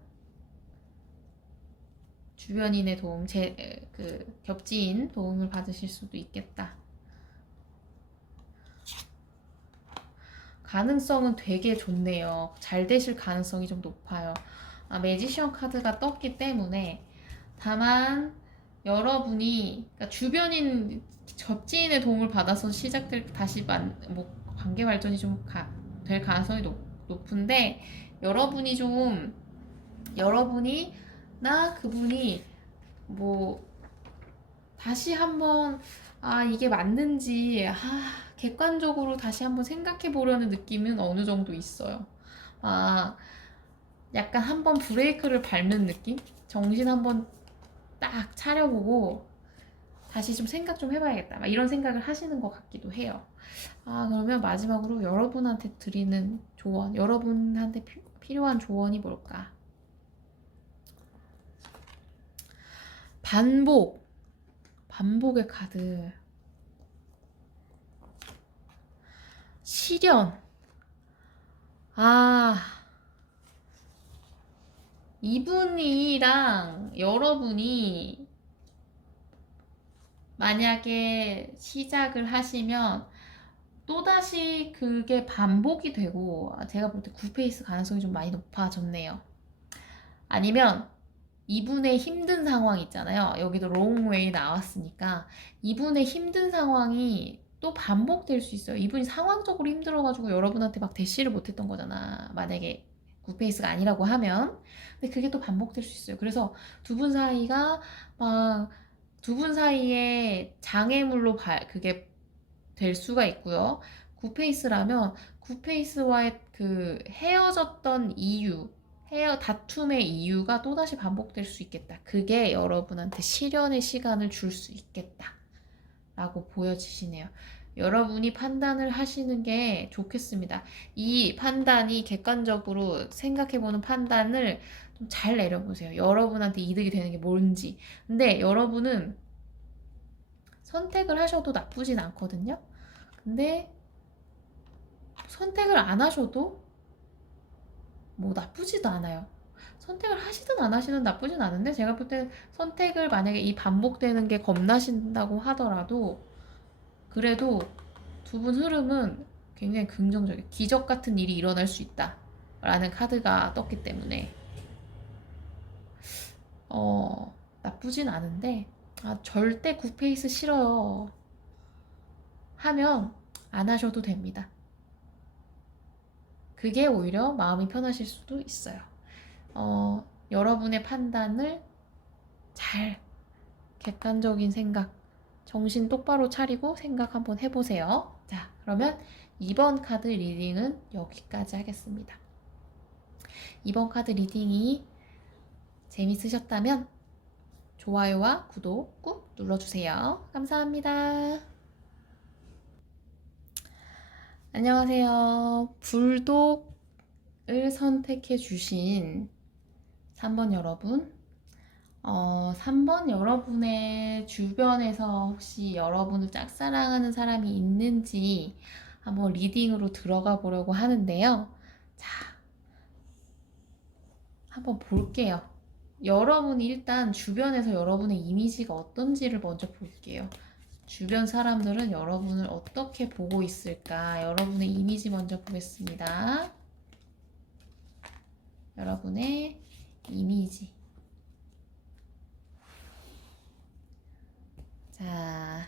주변인의 도움, 겹지인 도움을 받으실 수도 있겠다. 가능성은 되게 좋네요. 잘 되실 가능성이 좀 높아요. 매지션 카드가 떴기 때문에. 다만 여러분이, 그러니까 주변인, 접지인의 도움을 받아서 다시 관계 발전이 좀 될 가능성이 높은데, 여러분이나 그분이 다시 한번 이게 맞는지 객관적으로 다시 한번 생각해 보려는 느낌은 어느 정도 있어요. 약간 한번 브레이크를 밟는 느낌? 정신 한번 딱 차려보고 다시 좀 생각 좀 해봐야겠다. 이런 생각을 하시는 것 같기도 해요. 그러면 마지막으로 여러분한테 드리는 조언, 여러분한테 필요한 조언이 뭘까? 반복의 카드. 시련. 이분이랑 여러분이 만약에 시작을 하시면 또다시 그게 반복이 되고, 제가 볼 때 9페이스 가능성이 좀 많이 높아졌네요. 아니면 이분의 힘든 상황 있잖아요. 여기도 롱웨이 나왔으니까 이분의 힘든 상황이 또 반복될 수 있어요. 이분이 상황적으로 힘들어가지고 여러분한테 막 대시를 못했던 거잖아. 만약에 9페이스가 아니라고 하면. 근데 그게 또 반복될 수 있어요. 그래서 두 분 사이에 장애물로 그게 될 수가 있고요. 9페이스라면 9페이스와의 그 헤어졌던 다툼의 이유가 또다시 반복될 수 있겠다. 그게 여러분한테 시련의 시간을 줄 수 있겠다. 라고 보여지시네요. 여러분이 판단을 하시는 게 좋겠습니다. 이 판단이 객관적으로 생각해보는 판단을 좀 잘 내려보세요. 여러분한테 이득이 되는 게 뭔지. 근데 여러분은 선택을 하셔도 나쁘진 않거든요. 근데 선택을 안 하셔도 뭐 나쁘지도 않아요. 선택을 하시든 안 하시든 나쁘진 않은데, 제가 볼 때 선택을 만약에 이 반복되는 게 겁나신다고 하더라도 그래도 두 분 흐름은 굉장히 긍정적이에요. 기적 같은 일이 일어날 수 있다 라는 카드가 떴기 때문에 나쁘진 않은데, 절대 굿페이스 싫어요 하면 안 하셔도 됩니다. 그게 오히려 마음이 편하실 수도 있어요. 여러분의 판단을 잘, 객관적인 생각, 정신 똑바로 차리고 생각 한번 해보세요. 자, 그러면 이번 카드 리딩은 여기까지 하겠습니다. 이번 카드 리딩이 재밌으셨다면 좋아요와 구독 꾹 눌러주세요. 감사합니다. 안녕하세요. 불독을 선택해 주신 3번 여러분, 3번 여러분의 주변에서 혹시 여러분을 짝사랑하는 사람이 있는지 한번 리딩으로 들어가 보려고 하는데요. 자, 한번 볼게요. 여러분이 일단 주변에서 여러분의 이미지가 어떤지를 먼저 볼게요. 주변 사람들은 여러분을 어떻게 보고 있을까? 여러분의 이미지 먼저 보겠습니다. 여러분의 이미지. 자,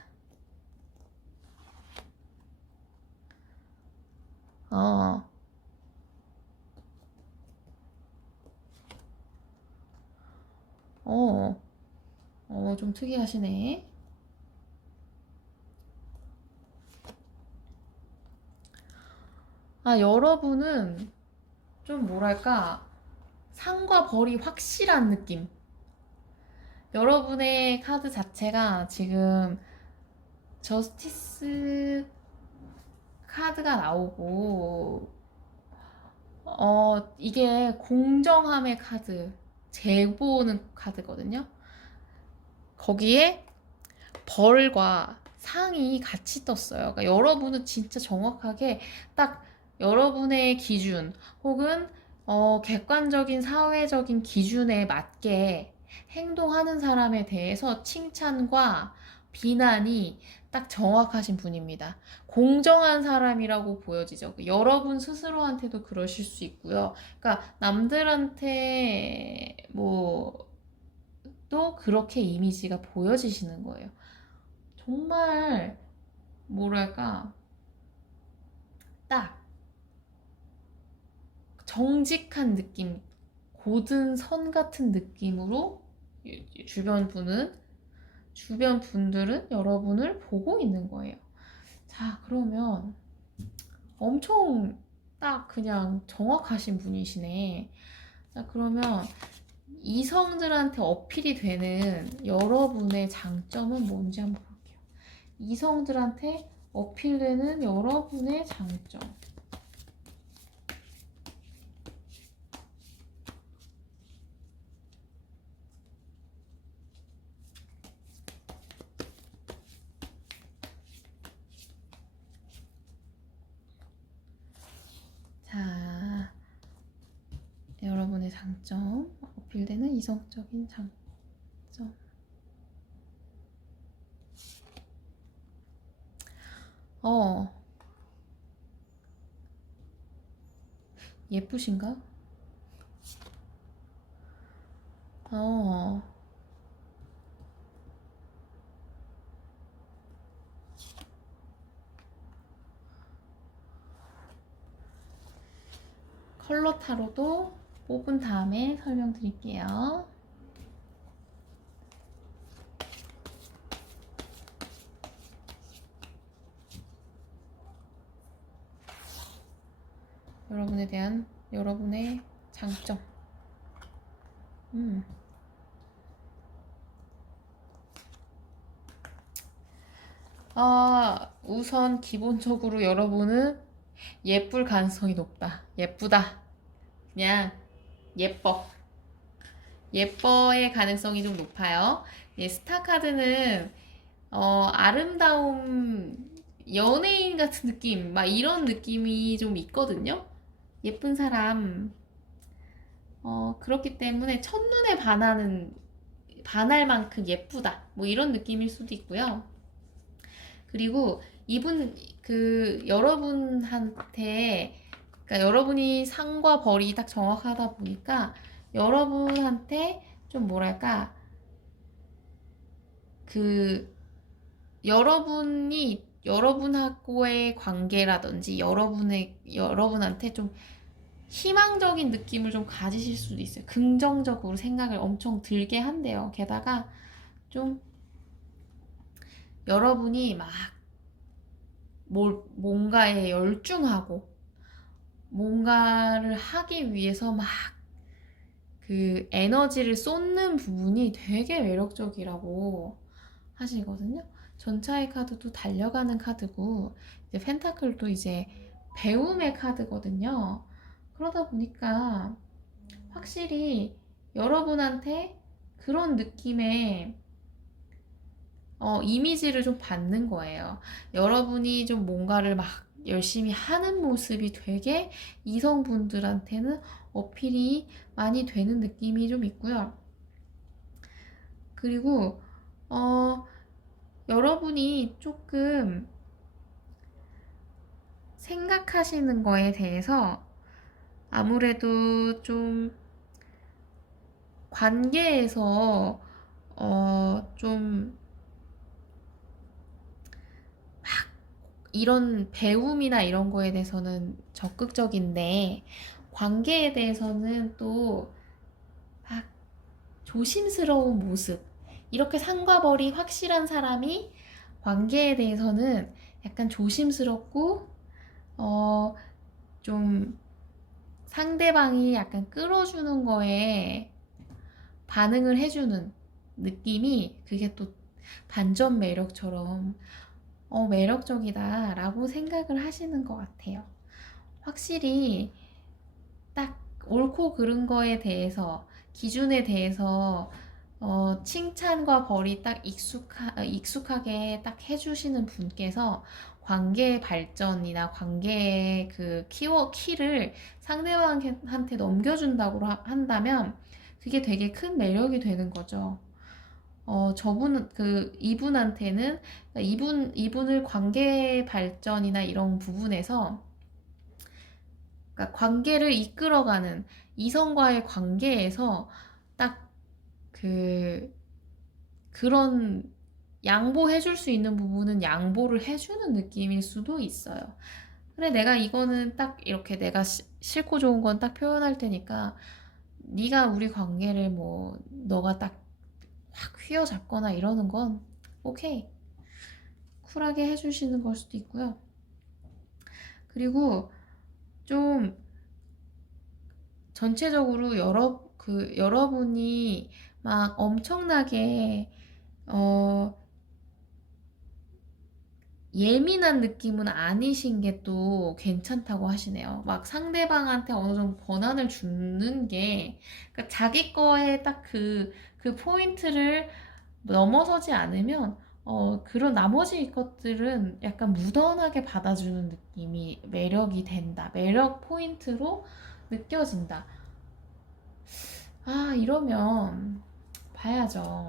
좀 특이하시네. 여러분은 좀 뭐랄까, 상과 벌이 확실한 느낌. 여러분의 카드 자체가 지금 저스티스 카드가 나오고, 이게 공정함의 카드, 재보는 카드거든요. 거기에 벌과 상이 같이 떴어요. 그러니까 여러분은 진짜 정확하게 딱 여러분의 기준 혹은 객관적인 사회적인 기준에 맞게 행동하는 사람에 대해서 칭찬과 비난이 딱 정확하신 분입니다. 공정한 사람이라고 보여지죠. 여러분 스스로한테도 그러실 수 있고요. 그러니까 남들한테 또 그렇게 이미지가 보여지시는 거예요. 정말 뭐랄까, 딱 정직한 느낌, 고든 선 같은 느낌으로 주변 분들은 여러분을 보고 있는 거예요. 자, 그러면 엄청 딱 그냥 정확하신 분이시네. 자, 그러면 이성들한테 어필이 되는 여러분의 장점은 뭔지 한번 볼게요. 이성들한테 어필되는 여러분의 장점. 자, 여러분의 장점, 어필되는 이성적인 장점. 예쁘신가? 컬러 타로도 뽑은 다음에 설명드릴게요. 여러분에 대한 여러분의 장점. 우선 기본적으로 여러분은 예쁠 가능성이 높다. 예쁘다. 그냥 예뻐. 예뻐의 가능성이 좀 높아요. 예, 스타 카드는 아름다움, 연예인 같은 느낌, 막 이런 느낌이 좀 있거든요. 예쁜 사람. 그렇기 때문에 첫눈에 반할 만큼 예쁘다. 뭐 이런 느낌일 수도 있고요. 그리고 여러분한테, 그러니까 여러분이 상과 벌이 딱 정확하다 보니까 여러분한테 좀 뭐랄까, 그, 여러분하고의 관계라든지 여러분한테 좀 희망적인 느낌을 좀 가지실 수도 있어요. 긍정적으로 생각을 엄청 들게 한대요. 게다가 좀 여러분이 막 뭔가에 열중하고 뭔가를 하기 위해서 막 그 에너지를 쏟는 부분이 되게 매력적이라고 하시거든요. 전차의 카드도 달려가는 카드고, 이제 펜타클도 이제 배움의 카드거든요. 그러다 보니까 확실히 여러분한테 그런 느낌의 이미지를 좀 받는 거예요. 여러분이 좀 뭔가를 막 열심히 하는 모습이 되게 이성분들한테는 어필이 많이 되는 느낌이 좀 있고요. 그리고 여러분이 조금 생각하시는 거에 대해서 아무래도 좀 관계에서 좀 이런 배움이나 이런 거에 대해서는 적극적인데 관계에 대해서는 또 막 조심스러운 모습, 이렇게 상과 벌이 확실한 사람이 관계에 대해서는 약간 조심스럽고 어, 좀 상대방이 약간 끌어주는 거에 반응을 해주는 느낌이, 그게 또 반전 매력처럼 매력적이다 라고 생각을 하시는 것 같아요. 확실히 딱 옳고 그른 거에 대해서, 기준에 대해서 칭찬과 벌이 딱 익숙하게 딱 해주시는 분께서 관계의 발전이나 관계의 그 키를 상대방한테 넘겨준다고 한다면 그게 되게 큰 매력이 되는 거죠. 이분한테는, 그러니까 이분을 관계 발전이나 이런 부분에서, 그러니까 관계를 이끌어가는 이성과의 관계에서 딱 그런 양보해줄 수 있는 부분은 양보를 해주는 느낌일 수도 있어요. 그래, 내가 이거는 딱 이렇게 내가 싫고 좋은 건 딱 표현할 테니까 네가 우리 관계를 뭐 너가 딱 확 휘어잡거나 이러는 건 오케이, 쿨하게 해주시는 걸 수도 있고요. 그리고 좀 전체적으로 여러분이 막 엄청나게 예민한 느낌은 아니신 게 또 괜찮다고 하시네요. 막 상대방한테 어느 정도 권한을 주는 게, 그러니까 자기 거에 딱 그 포인트를 넘어서지 않으면, 그런 나머지 것들은 약간 무던하게 받아주는 느낌이 매력이 된다. 매력 포인트로 느껴진다. 아, 이러면 봐야죠.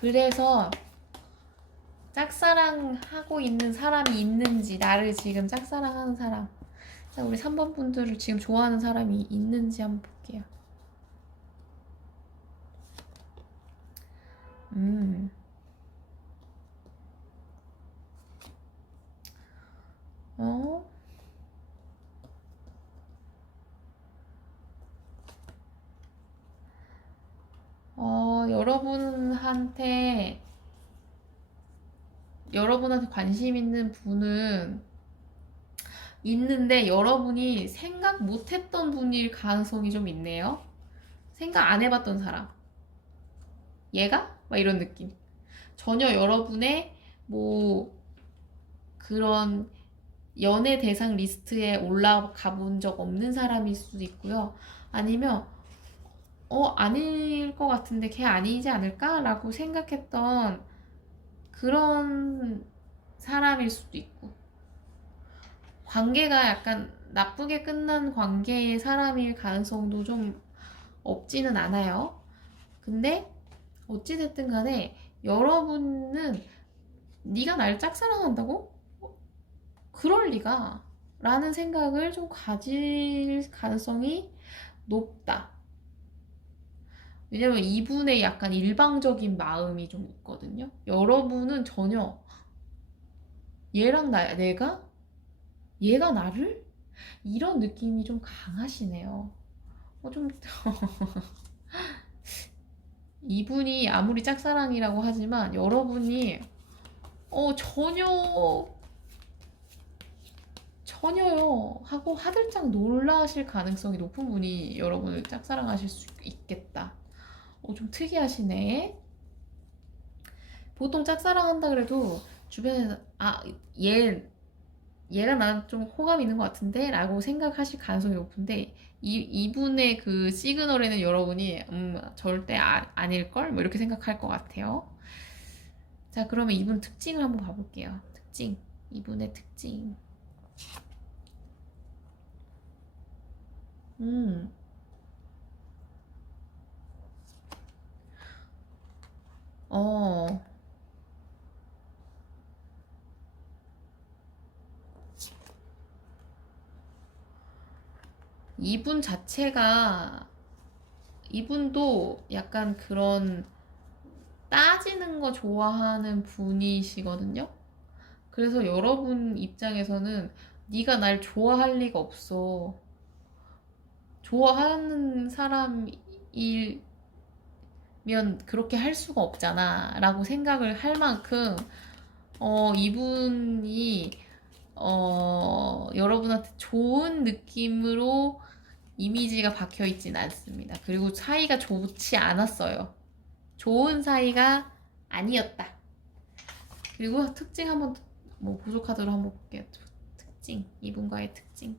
그래서 짝사랑하고 있는 사람이 있는지, 나를 지금 짝사랑하는 사람. 자, 우리 3번 분들을 지금 좋아하는 사람이 있는지 한번 볼게요. 음. 어? 여러분한테 관심 있는 분은 있는데 여러분이 생각 못했던 분일 가능성이 좀 있네요. 생각 안 해봤던 사람. 얘가? 막 이런 느낌. 전혀 여러분의 뭐 그런 연애 대상 리스트에 올라가 본 적 없는 사람일 수도 있고요. 아니면 아닐 것 같은데 걔 아니지 않을까라고 생각했던 그런 사람일 수도 있고, 관계가 약간 나쁘게 끝난 관계의 사람일 가능성도 좀 없지는 않아요. 근데 어찌됐든 간에 여러분은 네가 날 짝사랑한다고? 그럴 리가 라는 생각을 좀 가질 가능성이 높다. 왜냐면 이분의 약간 일방적인 마음이 좀 있거든요. 여러분은 전혀 얘랑 내가? 얘가 나를? 이런 느낌이 좀 강하시네요. 좀 이분이 아무리 짝사랑이라고 하지만 여러분이 전혀요 하고 하들짝 놀라실 가능성이 높은 분이 여러분을 짝사랑하실 수 있겠다. 좀 특이하시네. 보통 짝사랑한다 그래도 주변에서 얘 얘가 나랑 좀 호감 있는 것 같은데? 라고 생각하실 가능성이 높은데, 이분의 그 시그널에는 여러분이, 절대 아닐걸? 뭐 이렇게 생각할 것 같아요. 자, 그러면 이분 특징을 한번 봐볼게요. 특징. 이분의 특징. 음, 어, 이분 자체가, 이분도 약간 그런 따지는 거 좋아하는 분이시거든요. 그래서 여러분 입장에서는 네가 날 좋아할 리가 없어. 좋아하는 사람이면 그렇게 할 수가 없잖아. 라고 생각을 할 만큼, 이분이, 여러분한테 좋은 느낌으로 이미지가 박혀 있진 않습니다. 그리고 사이가 좋지 않았어요. 좋은 사이가 아니었다. 그리고 특징 한번, 뭐, 보조 카드로 한번 볼게요. 특징. 이분과의 특징.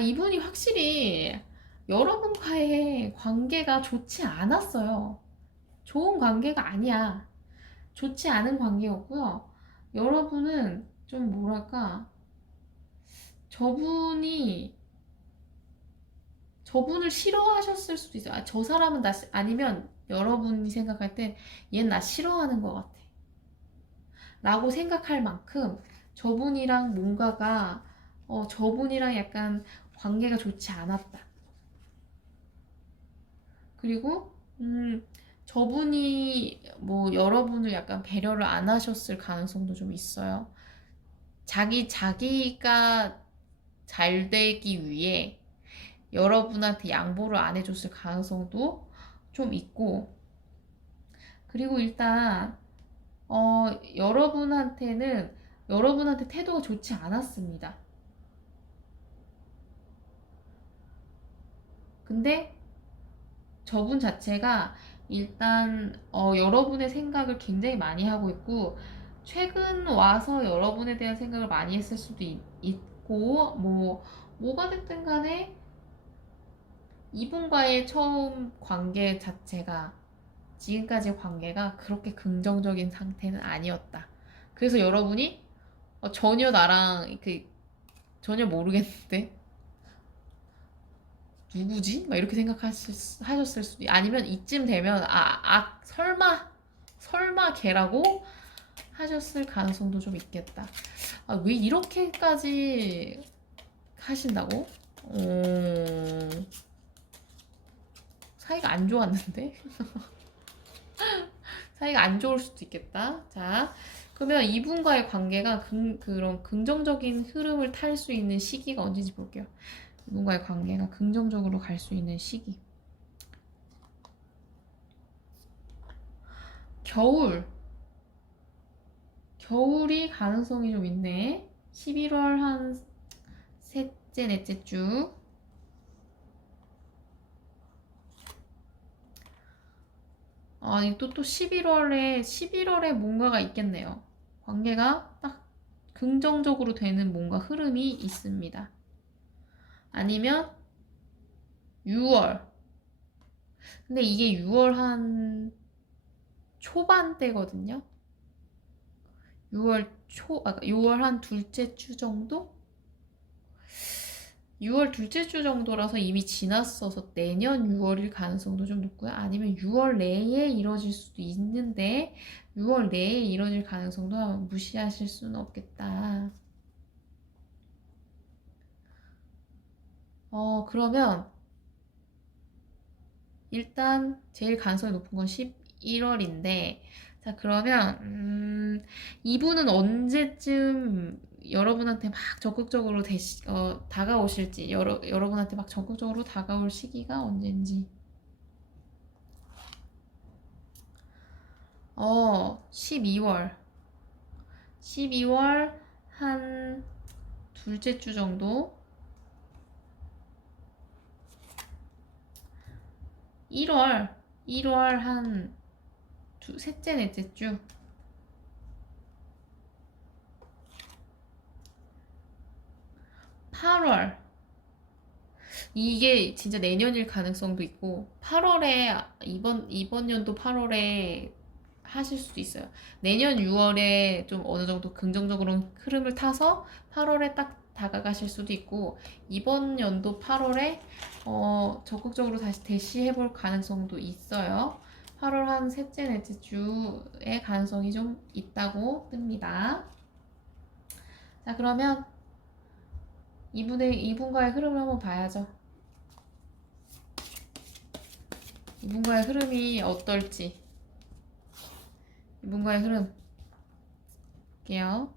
이분이 확실히 여러분과의 관계가 좋지 않았어요. 좋은 관계가 아니야. 좋지 않은 관계였고요. 여러분은 좀 뭐랄까, 저분이, 저분을 싫어하셨을 수도 있어요. 저 사람은 아니면 여러분이 생각할 땐 얘는 나 싫어하는 것 같아. 라고 생각할 만큼 저분이랑 뭔가가, 저분이랑 약간 관계가 좋지 않았다. 그리고 저분이 뭐 여러분을 약간 배려를 안 하셨을 가능성도 좀 있어요. 자기가 잘 되기 위해 여러분한테 양보를 안 해줬을 가능성도 좀 있고, 그리고 일단 여러분한테 태도가 좋지 않았습니다. 근데 저분 자체가 일단 여러분의 생각을 굉장히 많이 하고 있고, 최근 와서 여러분에 대한 생각을 많이 했을 수도 있고, 뭐가 됐든 간에 이분과의 처음 관계 자체가 지금까지 관계가 그렇게 긍정적인 상태는 아니었다. 그래서 여러분이 전혀 나랑 전혀 모르겠는데 누구지? 막 이렇게 하셨을 수도 아니면 이쯤 되면 설마 걔라고 하셨을 가능성도 좀 있겠다. 왜 이렇게까지 하신다고? 사이가 안 좋았는데? 사이가 안 좋을 수도 있겠다. 자, 그러면 이분과의 관계가 그런 긍정적인 흐름을 탈 수 있는 시기가 언제인지 볼게요. 이분과의 관계가 긍정적으로 갈 수 있는 시기. 겨울이 가능성이 좀 있네. 11월 한 셋째, 넷째 주. 또 11월에 뭔가가 있겠네요. 관계가 딱 긍정적으로 되는 뭔가 흐름이 있습니다. 아니면 6월. 근데 이게 6월 한 초반대거든요. 6월 한 둘째 주 정도? 6월 둘째 주 정도라서 이미 지났어서 내년 6월일 가능성도 좀 높고요. 아니면 6월 내에 이뤄질 수도 있는데 6월 내에 이뤄질 가능성도 무시하실 수는 없겠다. 그러면 일단 제일 가능성이 높은 건 11월인데 자 그러면 이분은 언제쯤 여러분한테 막 적극적으로 다가오실지 여러분한테 막 적극적으로 다가올 시기가 언젠지 12월 한 둘째 주 정도 1월 한 셋째 넷째 주 8월 이게 진짜 내년일 가능성도 있고 8월에 이번 연도 8월에 하실 수도 있어요. 내년 6월에 좀 어느 정도 긍정적으로 흐름을 타서 8월에 딱 다가가실 수도 있고 이번 연도 8월에 적극적으로 다시 대시해 볼 가능성도 있어요. 8월 한 셋째 넷째 주의 가능성이 좀 있다고 뜹니다. 자 그러면 이분과의 흐름을 한번 봐야죠. 이분과의 흐름이 어떨지. 이분과의 흐름 볼게요.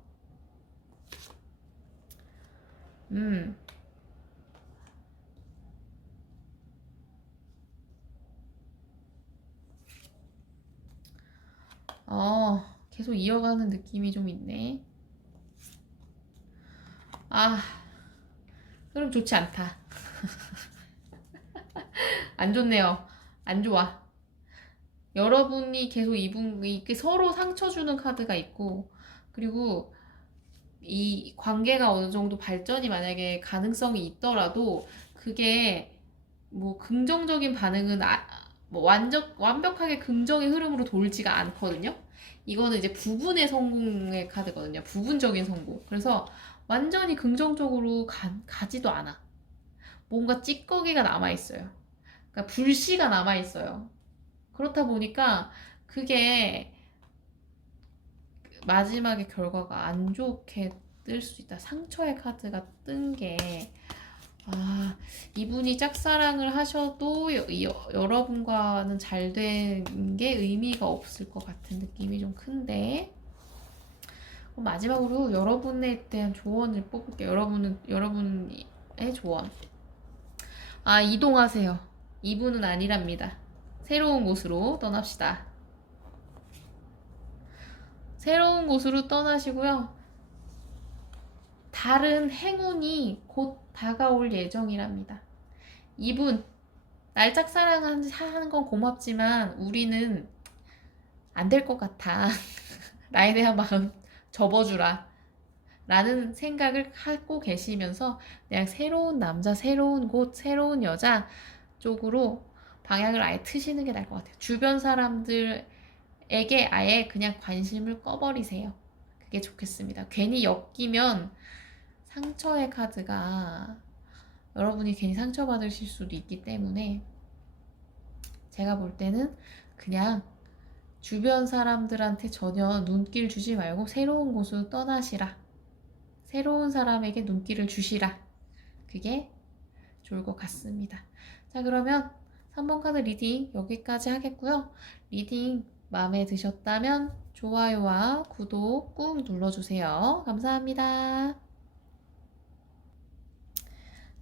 계속 이어가는 느낌이 좀 있네. 흐름 좋지 않다. 안 좋네요. 안 좋아. 여러분이 계속 이게 서로 상처 주는 카드가 있고, 그리고 이 관계가 어느 정도 발전이 만약에 가능성이 있더라도, 그게 뭐 긍정적인 반응은 뭐 완벽하게 긍정의 흐름으로 돌지가 않거든요. 이거는 이제 부분의 성공의 카드거든요. 부분적인 성공. 그래서 완전히 긍정적으로 가지도 않아. 뭔가 찌꺼기가 남아있어요. 그러니까 불씨가 남아있어요. 그렇다 보니까 그게 마지막에 결과가 안 좋게 뜰 수 있다. 상처의 카드가 뜬 게, 이분이 짝사랑을 하셔도 여러분과는 잘 된 게 의미가 없을 것 같은 느낌이 좀 큰데, 그럼 마지막으로 여러분에 대한 조언을 뽑을게요. 여러분의 조언. 이동하세요. 이분은 아니랍니다. 새로운 곳으로 떠납시다. 새로운 곳으로 떠나시고요. 다른 행운이 곧 다가올 예정이랍니다. 이분, 날 짝사랑하는 건 고맙지만 우리는 안 될 것 같아. 나에 대한 마음 접어주라. 라는 생각을 하고 계시면서 그냥 새로운 남자, 새로운 곳, 새로운 여자 쪽으로 방향을 아예 트시는 게 나을 것 같아요. 주변 사람들에게 아예 그냥 관심을 꺼버리세요. 그게 좋겠습니다. 괜히 엮이면 상처의 카드가 여러분이 괜히 상처받으실 수도 있기 때문에 제가 볼 때는 그냥 주변 사람들한테 전혀 눈길 주지 말고 새로운 곳으로 떠나시라. 새로운 사람에게 눈길을 주시라. 그게 좋을 것 같습니다. 자 그러면 3번 카드 리딩 여기까지 하겠고요. 리딩 마음에 드셨다면 좋아요와 구독 꾹 눌러주세요. 감사합니다.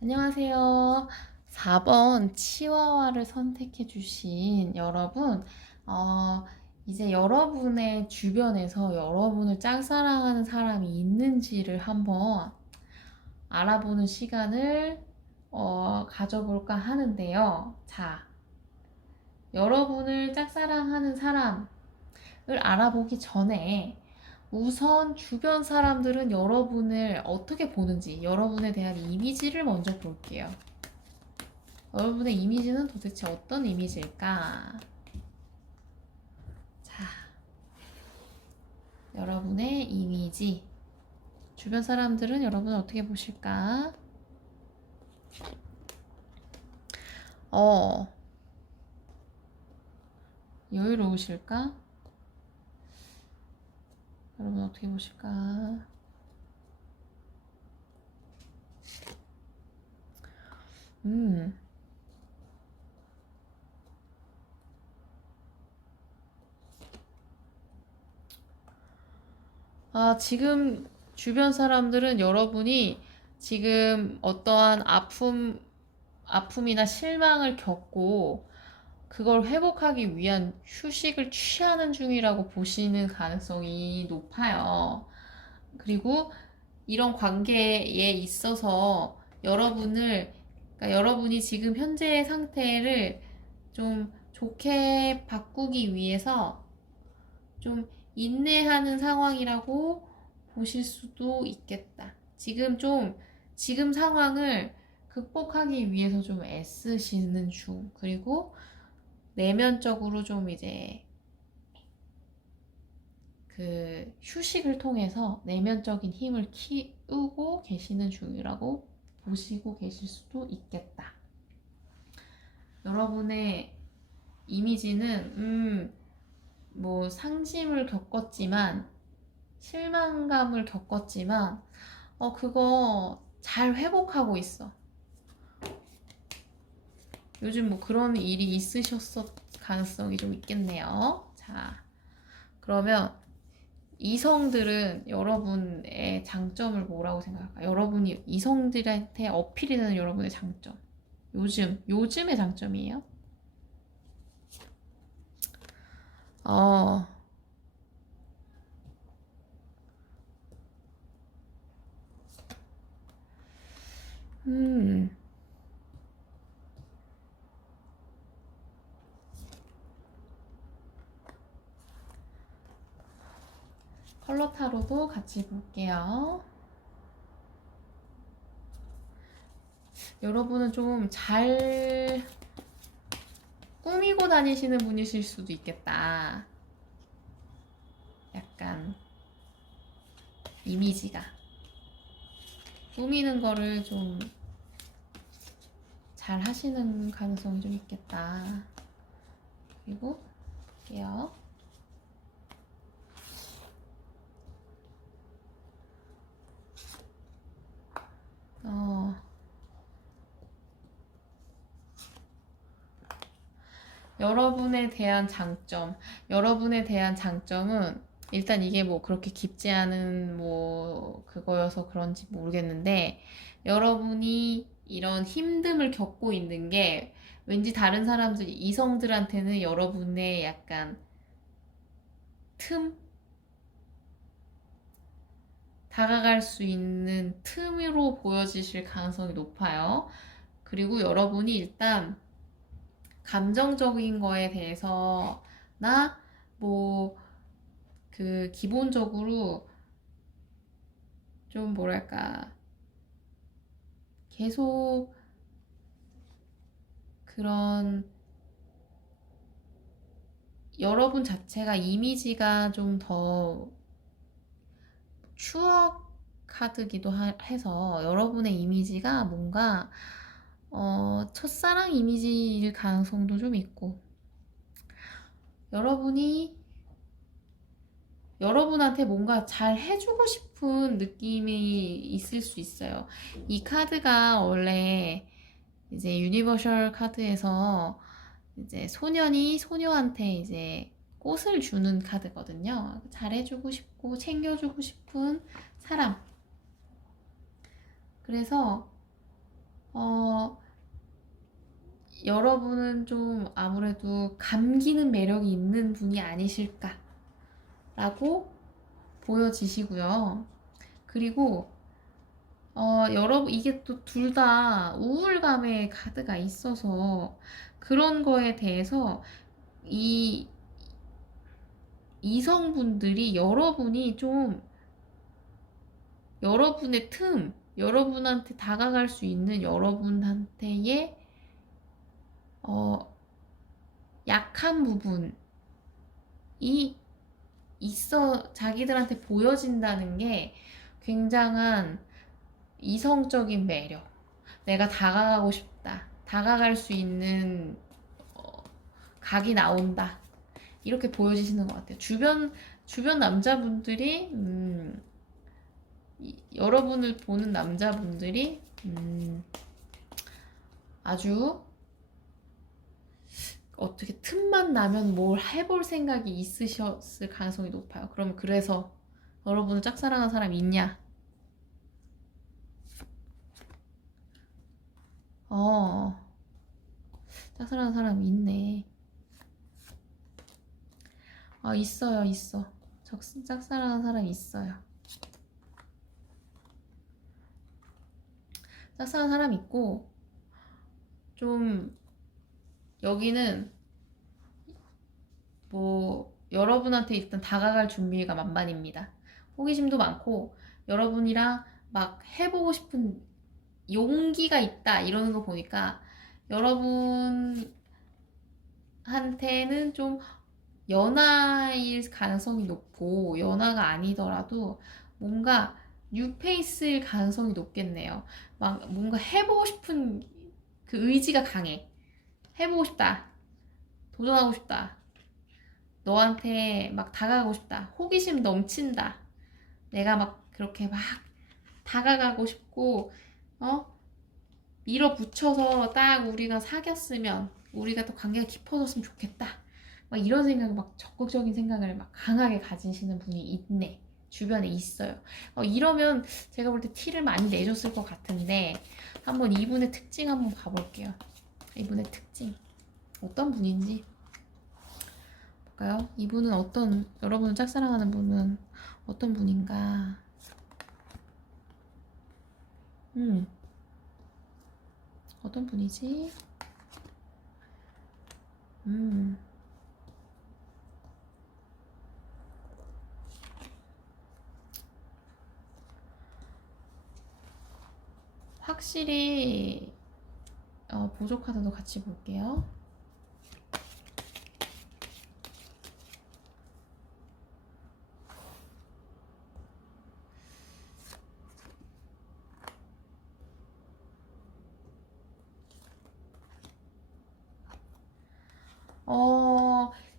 안녕하세요. 4번 치와와를 선택해 주신 여러분 이제 여러분의 주변에서 여러분을 짝사랑하는 사람이 있는지를 한번 알아보는 시간을 가져볼까 하는데요. 자, 여러분을 짝사랑하는 사람을 알아보기 전에 우선 주변 사람들은 여러분을 어떻게 보는지, 여러분에 대한 이미지를 먼저 볼게요. 여러분의 이미지는 도대체 어떤 이미지일까? 자, 여러분의 이미지. 주변 사람들은 여러분을 어떻게 보실까? 여유로우실까? 여러분 어떻게 보실까? 음. 지금 주변 사람들은 여러분이 지금 어떠한 아픔이나 실망을 겪고 그걸 회복하기 위한 휴식을 취하는 중이라고 보시는 가능성이 높아요. 그리고 이런 관계에 있어서 그러니까 여러분이 지금 현재의 상태를 좀 좋게 바꾸기 위해서 좀 인내하는 상황이라고 보실 수도 있겠다. 지금 상황을 극복하기 위해서 좀 애쓰시는 중. 그리고 내면적으로 좀 이제 그 휴식을 통해서 내면적인 힘을 키우고 계시는 중이라고 보시고 계실 수도 있겠다. 여러분의 이미지는 뭐 상심을 겪었지만 실망감을 겪었지만 그거 잘 회복하고 있어. 요즘 뭐 그런 일이 있으셨을 가능성이 좀 있겠네요. 자, 그러면 이성들은 여러분의 장점을 뭐라고 생각할까요? 여러분이 이성들한테 어필이 되는 여러분의 장점. 요즘의 장점이에요? 어, 음, 컬러 타로도 같이 볼게요. 여러분은 좀 잘 꾸미고 다니시는 분이실 수도 있겠다. 약간 이미지가. 꾸미는 거를 좀 잘 하시는 가능성이 좀 있겠다. 그리고 볼게요. 어, 여러분에 대한 장점은 일단 이게 뭐 그렇게 깊지 않은 뭐 그거여서 그런지 모르겠는데 여러분이 이런 힘듦을 겪고 있는 게 왠지 다른 사람들, 이성들한테는 여러분의 약간 틈? 다가갈 수 있는 틈으로 보여지실 가능성이 높아요. 그리고 여러분이 일단 감정적인 거에 대해서나 뭐 그 기본적으로 좀 뭐랄까 계속 그런 여러분 자체가 이미지가 좀 더 추억 카드기도 해서 여러분의 이미지가 뭔가 첫사랑 이미지일 가능성도 좀 있고 여러분이 여러분한테 뭔가 잘 해주고 싶은 느낌이 있을 수 있어요. 이 카드가 원래 이제 유니버셜 카드에서 이제 소년이 소녀한테 이제 꽃을 주는 카드거든요. 잘해주고 싶고 챙겨주고 싶은 사람. 그래서 어, 여러분은 좀 아무래도 감기는 매력이 있는 분이 아니실까라고 보여지시고요. 그리고 여러분 이게 또 둘 다 우울감의 카드가 있어서 그런 거에 대해서 이 이성분들이 여러분이 좀 여러분의 여러분한테 다가갈 수 있는 여러분한테의 약한 부분이 있어 자기들한테 보여진다는 게 굉장한 이성적인 매력. 내가 다가가고 싶다. 다가갈 수 있는 각이 나온다. 이렇게 보여지시는 것 같아요. 주변 남자분들이 여러분을 보는 남자분들이 아주 어떻게 틈만 나면 뭘 해볼 생각이 있으셨을 가능성이 높아요. 그럼 그래서 여러분을 짝사랑한 사람 있냐? 짝사랑한 사람 있네. 있어요, 있어. 짝사랑한 사람 있어요. 짝사랑한 사람 있고, 좀, 여기는, 뭐, 여러분한테 일단 다가갈 준비가 만만입니다. 호기심도 많고, 여러분이랑 막 해보고 싶은 용기가 있다, 이러는 거 보니까, 여러분한테는 좀 연하일 가능성이 높고 연하가 아니더라도 뭔가 뉴페이스일 가능성이 높겠네요. 막 뭔가 해보고 싶은 그 의지가 강해. 해보고 싶다. 도전하고 싶다. 너한테 막 다가가고 싶다. 호기심 넘친다. 내가 막 그렇게 막 다가가고 싶고 밀어붙여서 딱 우리가 사귀었으면 우리가 또 관계가 깊어졌으면 좋겠다. 막 이런 생각, 막 적극적인 생각을 막 강하게 가지시는 분이 있네. 주변에 있어요. 이러면 제가 볼 때 티를 많이 내줬을 것 같은데 한번 이분의 특징 한번 봐볼게요. 이분의 특징 어떤 분인지 볼까요? 이분은 여러분을 짝사랑하는 분은 어떤 분인가? 어떤 분이지? 확실히 보조 카드도 같이 볼게요.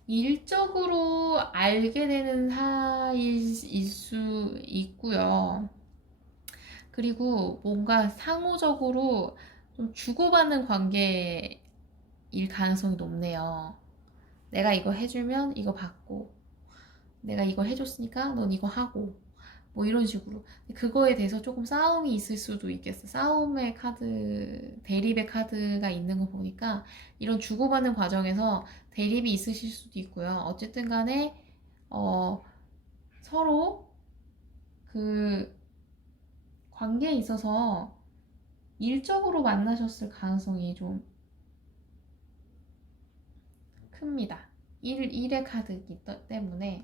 일적으로 알게 되는 사이일 수 있고요. 그리고 뭔가 상호적으로 좀 주고받는 관계일 가능성이 높네요. 내가 이거 해주면 이거 받고, 내가 이거 해줬으니까 넌 이거 하고, 뭐 이런 식으로. 그거에 대해서 조금 싸움이 있을 수도 있겠어. 싸움의 카드, 대립의 카드가 있는 거 보니까 이런 주고받는 과정에서 대립이 있으실 수도 있고요. 어쨌든 간에, 서로 그 관계에 있어서 일적으로 만나셨을 가능성이 좀 큽니다. 일의 카드이기 때문에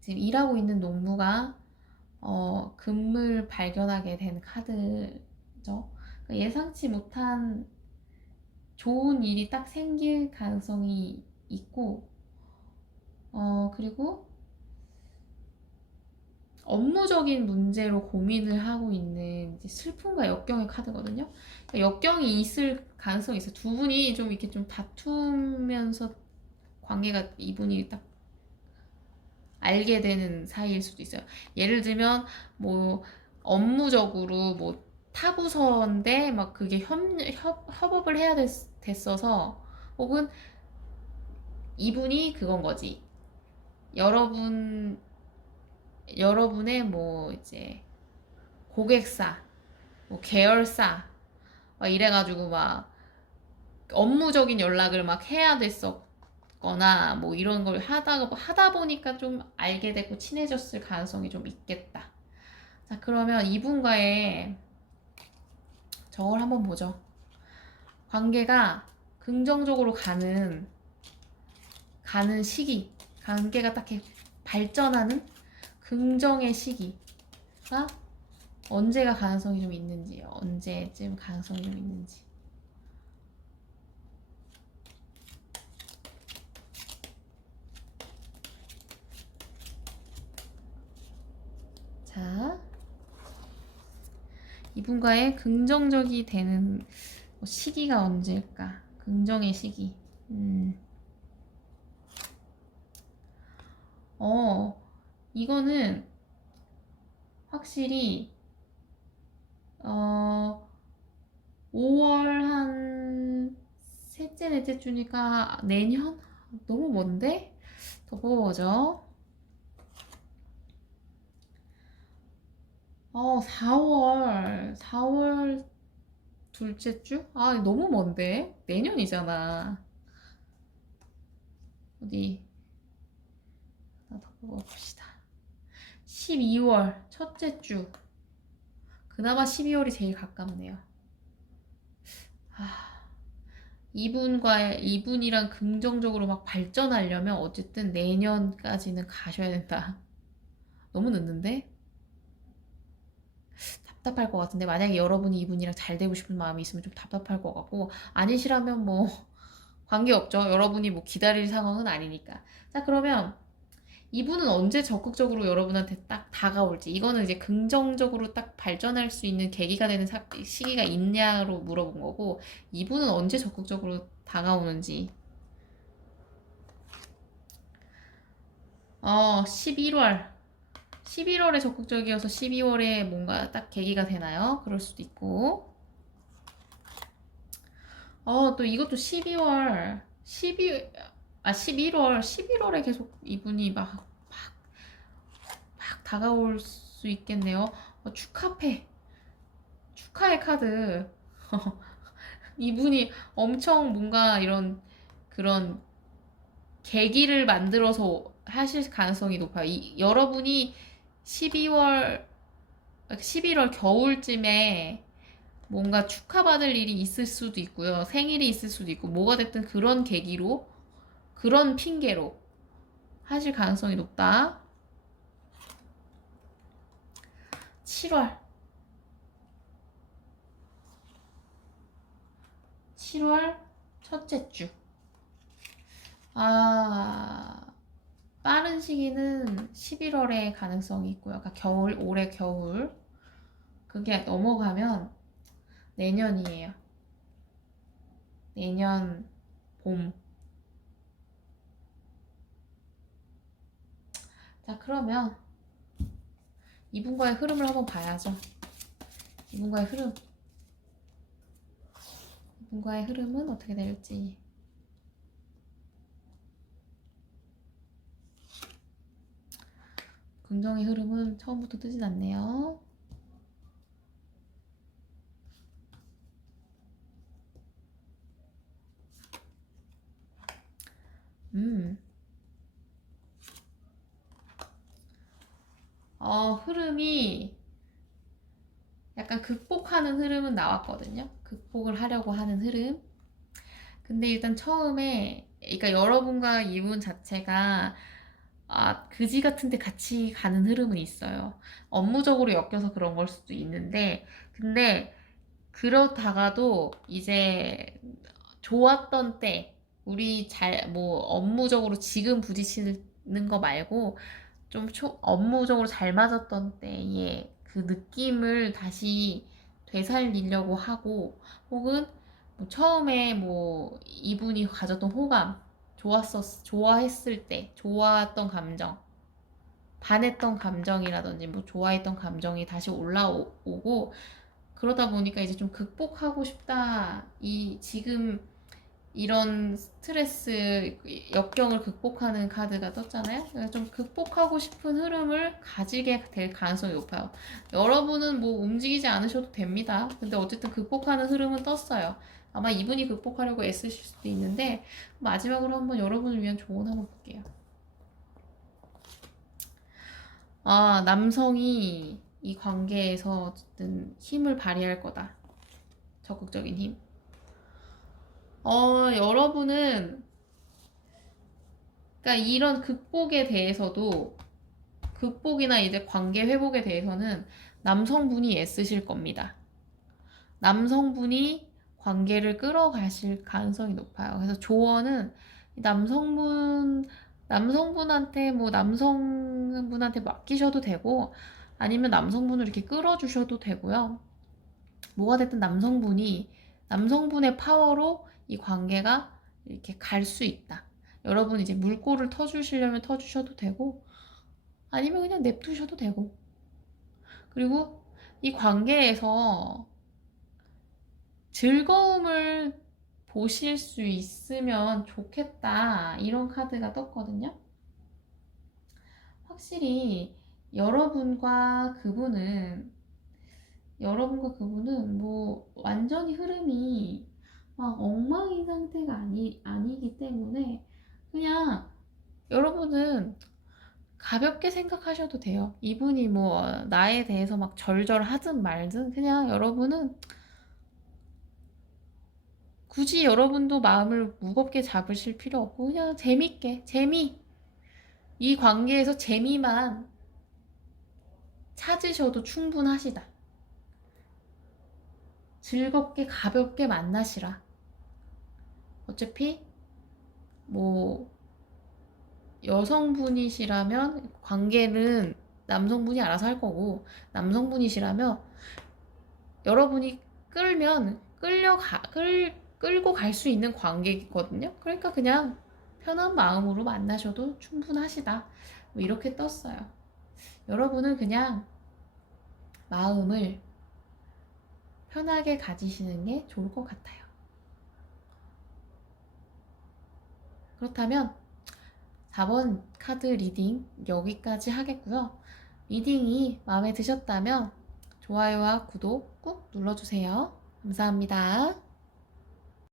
지금 일하고 있는 농부가 금을 발견하게 된 카드죠. 그러니까 예상치 못한 좋은 일이 딱 생길 가능성이 있고, 그리고 업무적인 문제로 고민을 하고 있는 이제 슬픔과 역경의 카드거든요. 그러니까 역경이 있을 가능성이 있어요. 두 분이 좀 이렇게 좀 다투면서 관계가 이분이 딱 알게 되는 사이일 수도 있어요. 예를 들면 뭐 업무적으로 뭐 타부서인데 막 그게 협업을 해야 됐어서 혹은 이분이 그건 거지. 여러분의 뭐 이제 고객사, 뭐 계열사 막 이래가지고 막 업무적인 연락을 막 해야 됐었거나 뭐 이런 걸 하다 보니까 좀 알게 되고 친해졌을 가능성이 좀 있겠다. 자, 그러면 이분과의 저걸 한번 보죠. 관계가 긍정적으로 가는 시기, 관계가 딱 이렇게 발전하는 긍정의 시기가 언제가 가능성이 좀 있는지, 언제쯤 가능성이 좀 있는지. 자, 이분과의 긍정적이 되는 시기가 언제일까? 긍정의 시기. 이거는 확실히 5월 한 셋째, 넷째 주니까 내년? 너무 먼데? 더 뽑아보죠. 4월 둘째 주? 아, 너무 먼데? 내년이잖아. 어디? 하나 더 뽑아봅시다. 12월 첫째 주. 그나마 12월이 제일 가깝네요. 이분이랑 긍정적으로 막 발전하려면 어쨌든 내년까지는 가셔야 된다. 너무 늦는데? 답답할 것 같은데, 만약에 여러분이 이분이랑 잘 되고 싶은 마음이 있으면 좀 답답할 것 같고, 아니시라면 뭐 관계없죠. 여러분이 뭐 기다릴 상황은 아니니까. 자, 그러면 이분은 언제 적극적으로 여러분한테 딱 다가올지, 이거는 이제 긍정적으로 딱 발전할 수 있는 계기가 되는 시기가 있냐로 물어본 거고, 이분은 언제 적극적으로 다가오는지. 11월. 11월에 적극적이어서 12월에 뭔가 딱 계기가 되나요? 그럴 수도 있고. 또 이것도 11월, 11월에 계속 이분이 막 다가올 수 있겠네요. 축하의 카드. 이분이 엄청 뭔가 이런 그런 계기를 만들어서 하실 가능성이 높아요. 여러분이 11월 겨울쯤에 뭔가 축하받을 일이 있을 수도 있고요. 생일이 있을 수도 있고, 뭐가 됐든 그런 계기로, 그런 핑계로 하실 가능성이 높다. 7월. 7월 첫째 주. 빠른 시기는 11월에 가능성이 있고요. 그러니까 올해 겨울. 그게 넘어가면 내년이에요. 내년 봄. 자, 그러면 이분과의 흐름을 한번 봐야죠. 이분과의 흐름은 어떻게 될지. 긍정의 흐름은 처음부터 뜨진 않네요. 흐름이 약간 극복하는 흐름은 나왔거든요. 극복을 하려고 하는 흐름. 근데 일단 처음에, 그러니까 여러분과 이분 자체가 그지 같은데 같이 가는 흐름은 있어요. 업무적으로 엮여서 그런 걸 수도 있는데, 근데 그러다가도 이제 좋았던 때, 우리 업무적으로 지금 부딪히는 거 말고, 좀 업무적으로 잘 맞았던 때의 그 느낌을 다시 되살리려고 하고, 혹은 뭐 처음에 뭐 이분이 가졌던 호감, 좋아했을 때, 좋았던 감정, 반했던 감정이라든지 뭐 좋아했던 감정이 다시 올라오고, 그러다 보니까 이제 좀 극복하고 싶다. 지금 이런 스트레스, 역경을 극복하는 카드가 떴잖아요. 그래서 좀 극복하고 싶은 흐름을 가지게 될 가능성이 높아요. 여러분은 뭐 움직이지 않으셔도 됩니다. 근데 어쨌든 극복하는 흐름은 떴어요. 아마 이분이 극복하려고 애쓰실 수도 있는데, 마지막으로 한번 여러분을 위한 조언 한번 볼게요. 남성이 이 관계에서 어쨌든 힘을 발휘할 거다. 적극적인 힘. 여러분은 그러니까 이런 극복에 대해서도, 극복이나 이제 관계 회복에 대해서는 남성분이 애쓰실 겁니다. 남성분이 관계를 끌어가실 가능성이 높아요. 그래서 조언은 남성분한테 뭐 남성분한테 맡기셔도 되고, 아니면 남성분을 이렇게 끌어주셔도 되고요. 뭐가 됐든 남성분의 파워로 이 관계가 이렇게 갈 수 있다. 여러분 이제 물꼬를 터주시려면 터주셔도 되고, 아니면 그냥 냅두셔도 되고. 그리고 이 관계에서 즐거움을 보실 수 있으면 좋겠다. 이런 카드가 떴거든요. 확실히 여러분과 그분은 뭐 완전히 흐름이 막 엉망인 상태가 아니기 때문에 그냥 여러분은 가볍게 생각하셔도 돼요. 이분이 뭐 나에 대해서 막 절절하든 말든 그냥 여러분은 굳이 여러분도 마음을 무겁게 잡으실 필요 없고 그냥 재밌게 이 관계에서 재미만 찾으셔도 충분하시다. 즐겁게 가볍게 만나시라. 어차피 뭐 여성분이시라면 관계는 남성분이 알아서 할 거고, 남성분이시라면 여러분이 끌고 갈 수 있는 관계거든요. 그러니까 그냥 편한 마음으로 만나셔도 충분하시다. 뭐 이렇게 떴어요. 여러분은 그냥 마음을 편하게 가지시는 게 좋을 것 같아요. 그렇다면 4번 카드 리딩 여기까지 하겠고요. 리딩이 마음에 드셨다면 좋아요와 구독 꾹 눌러주세요. 감사합니다.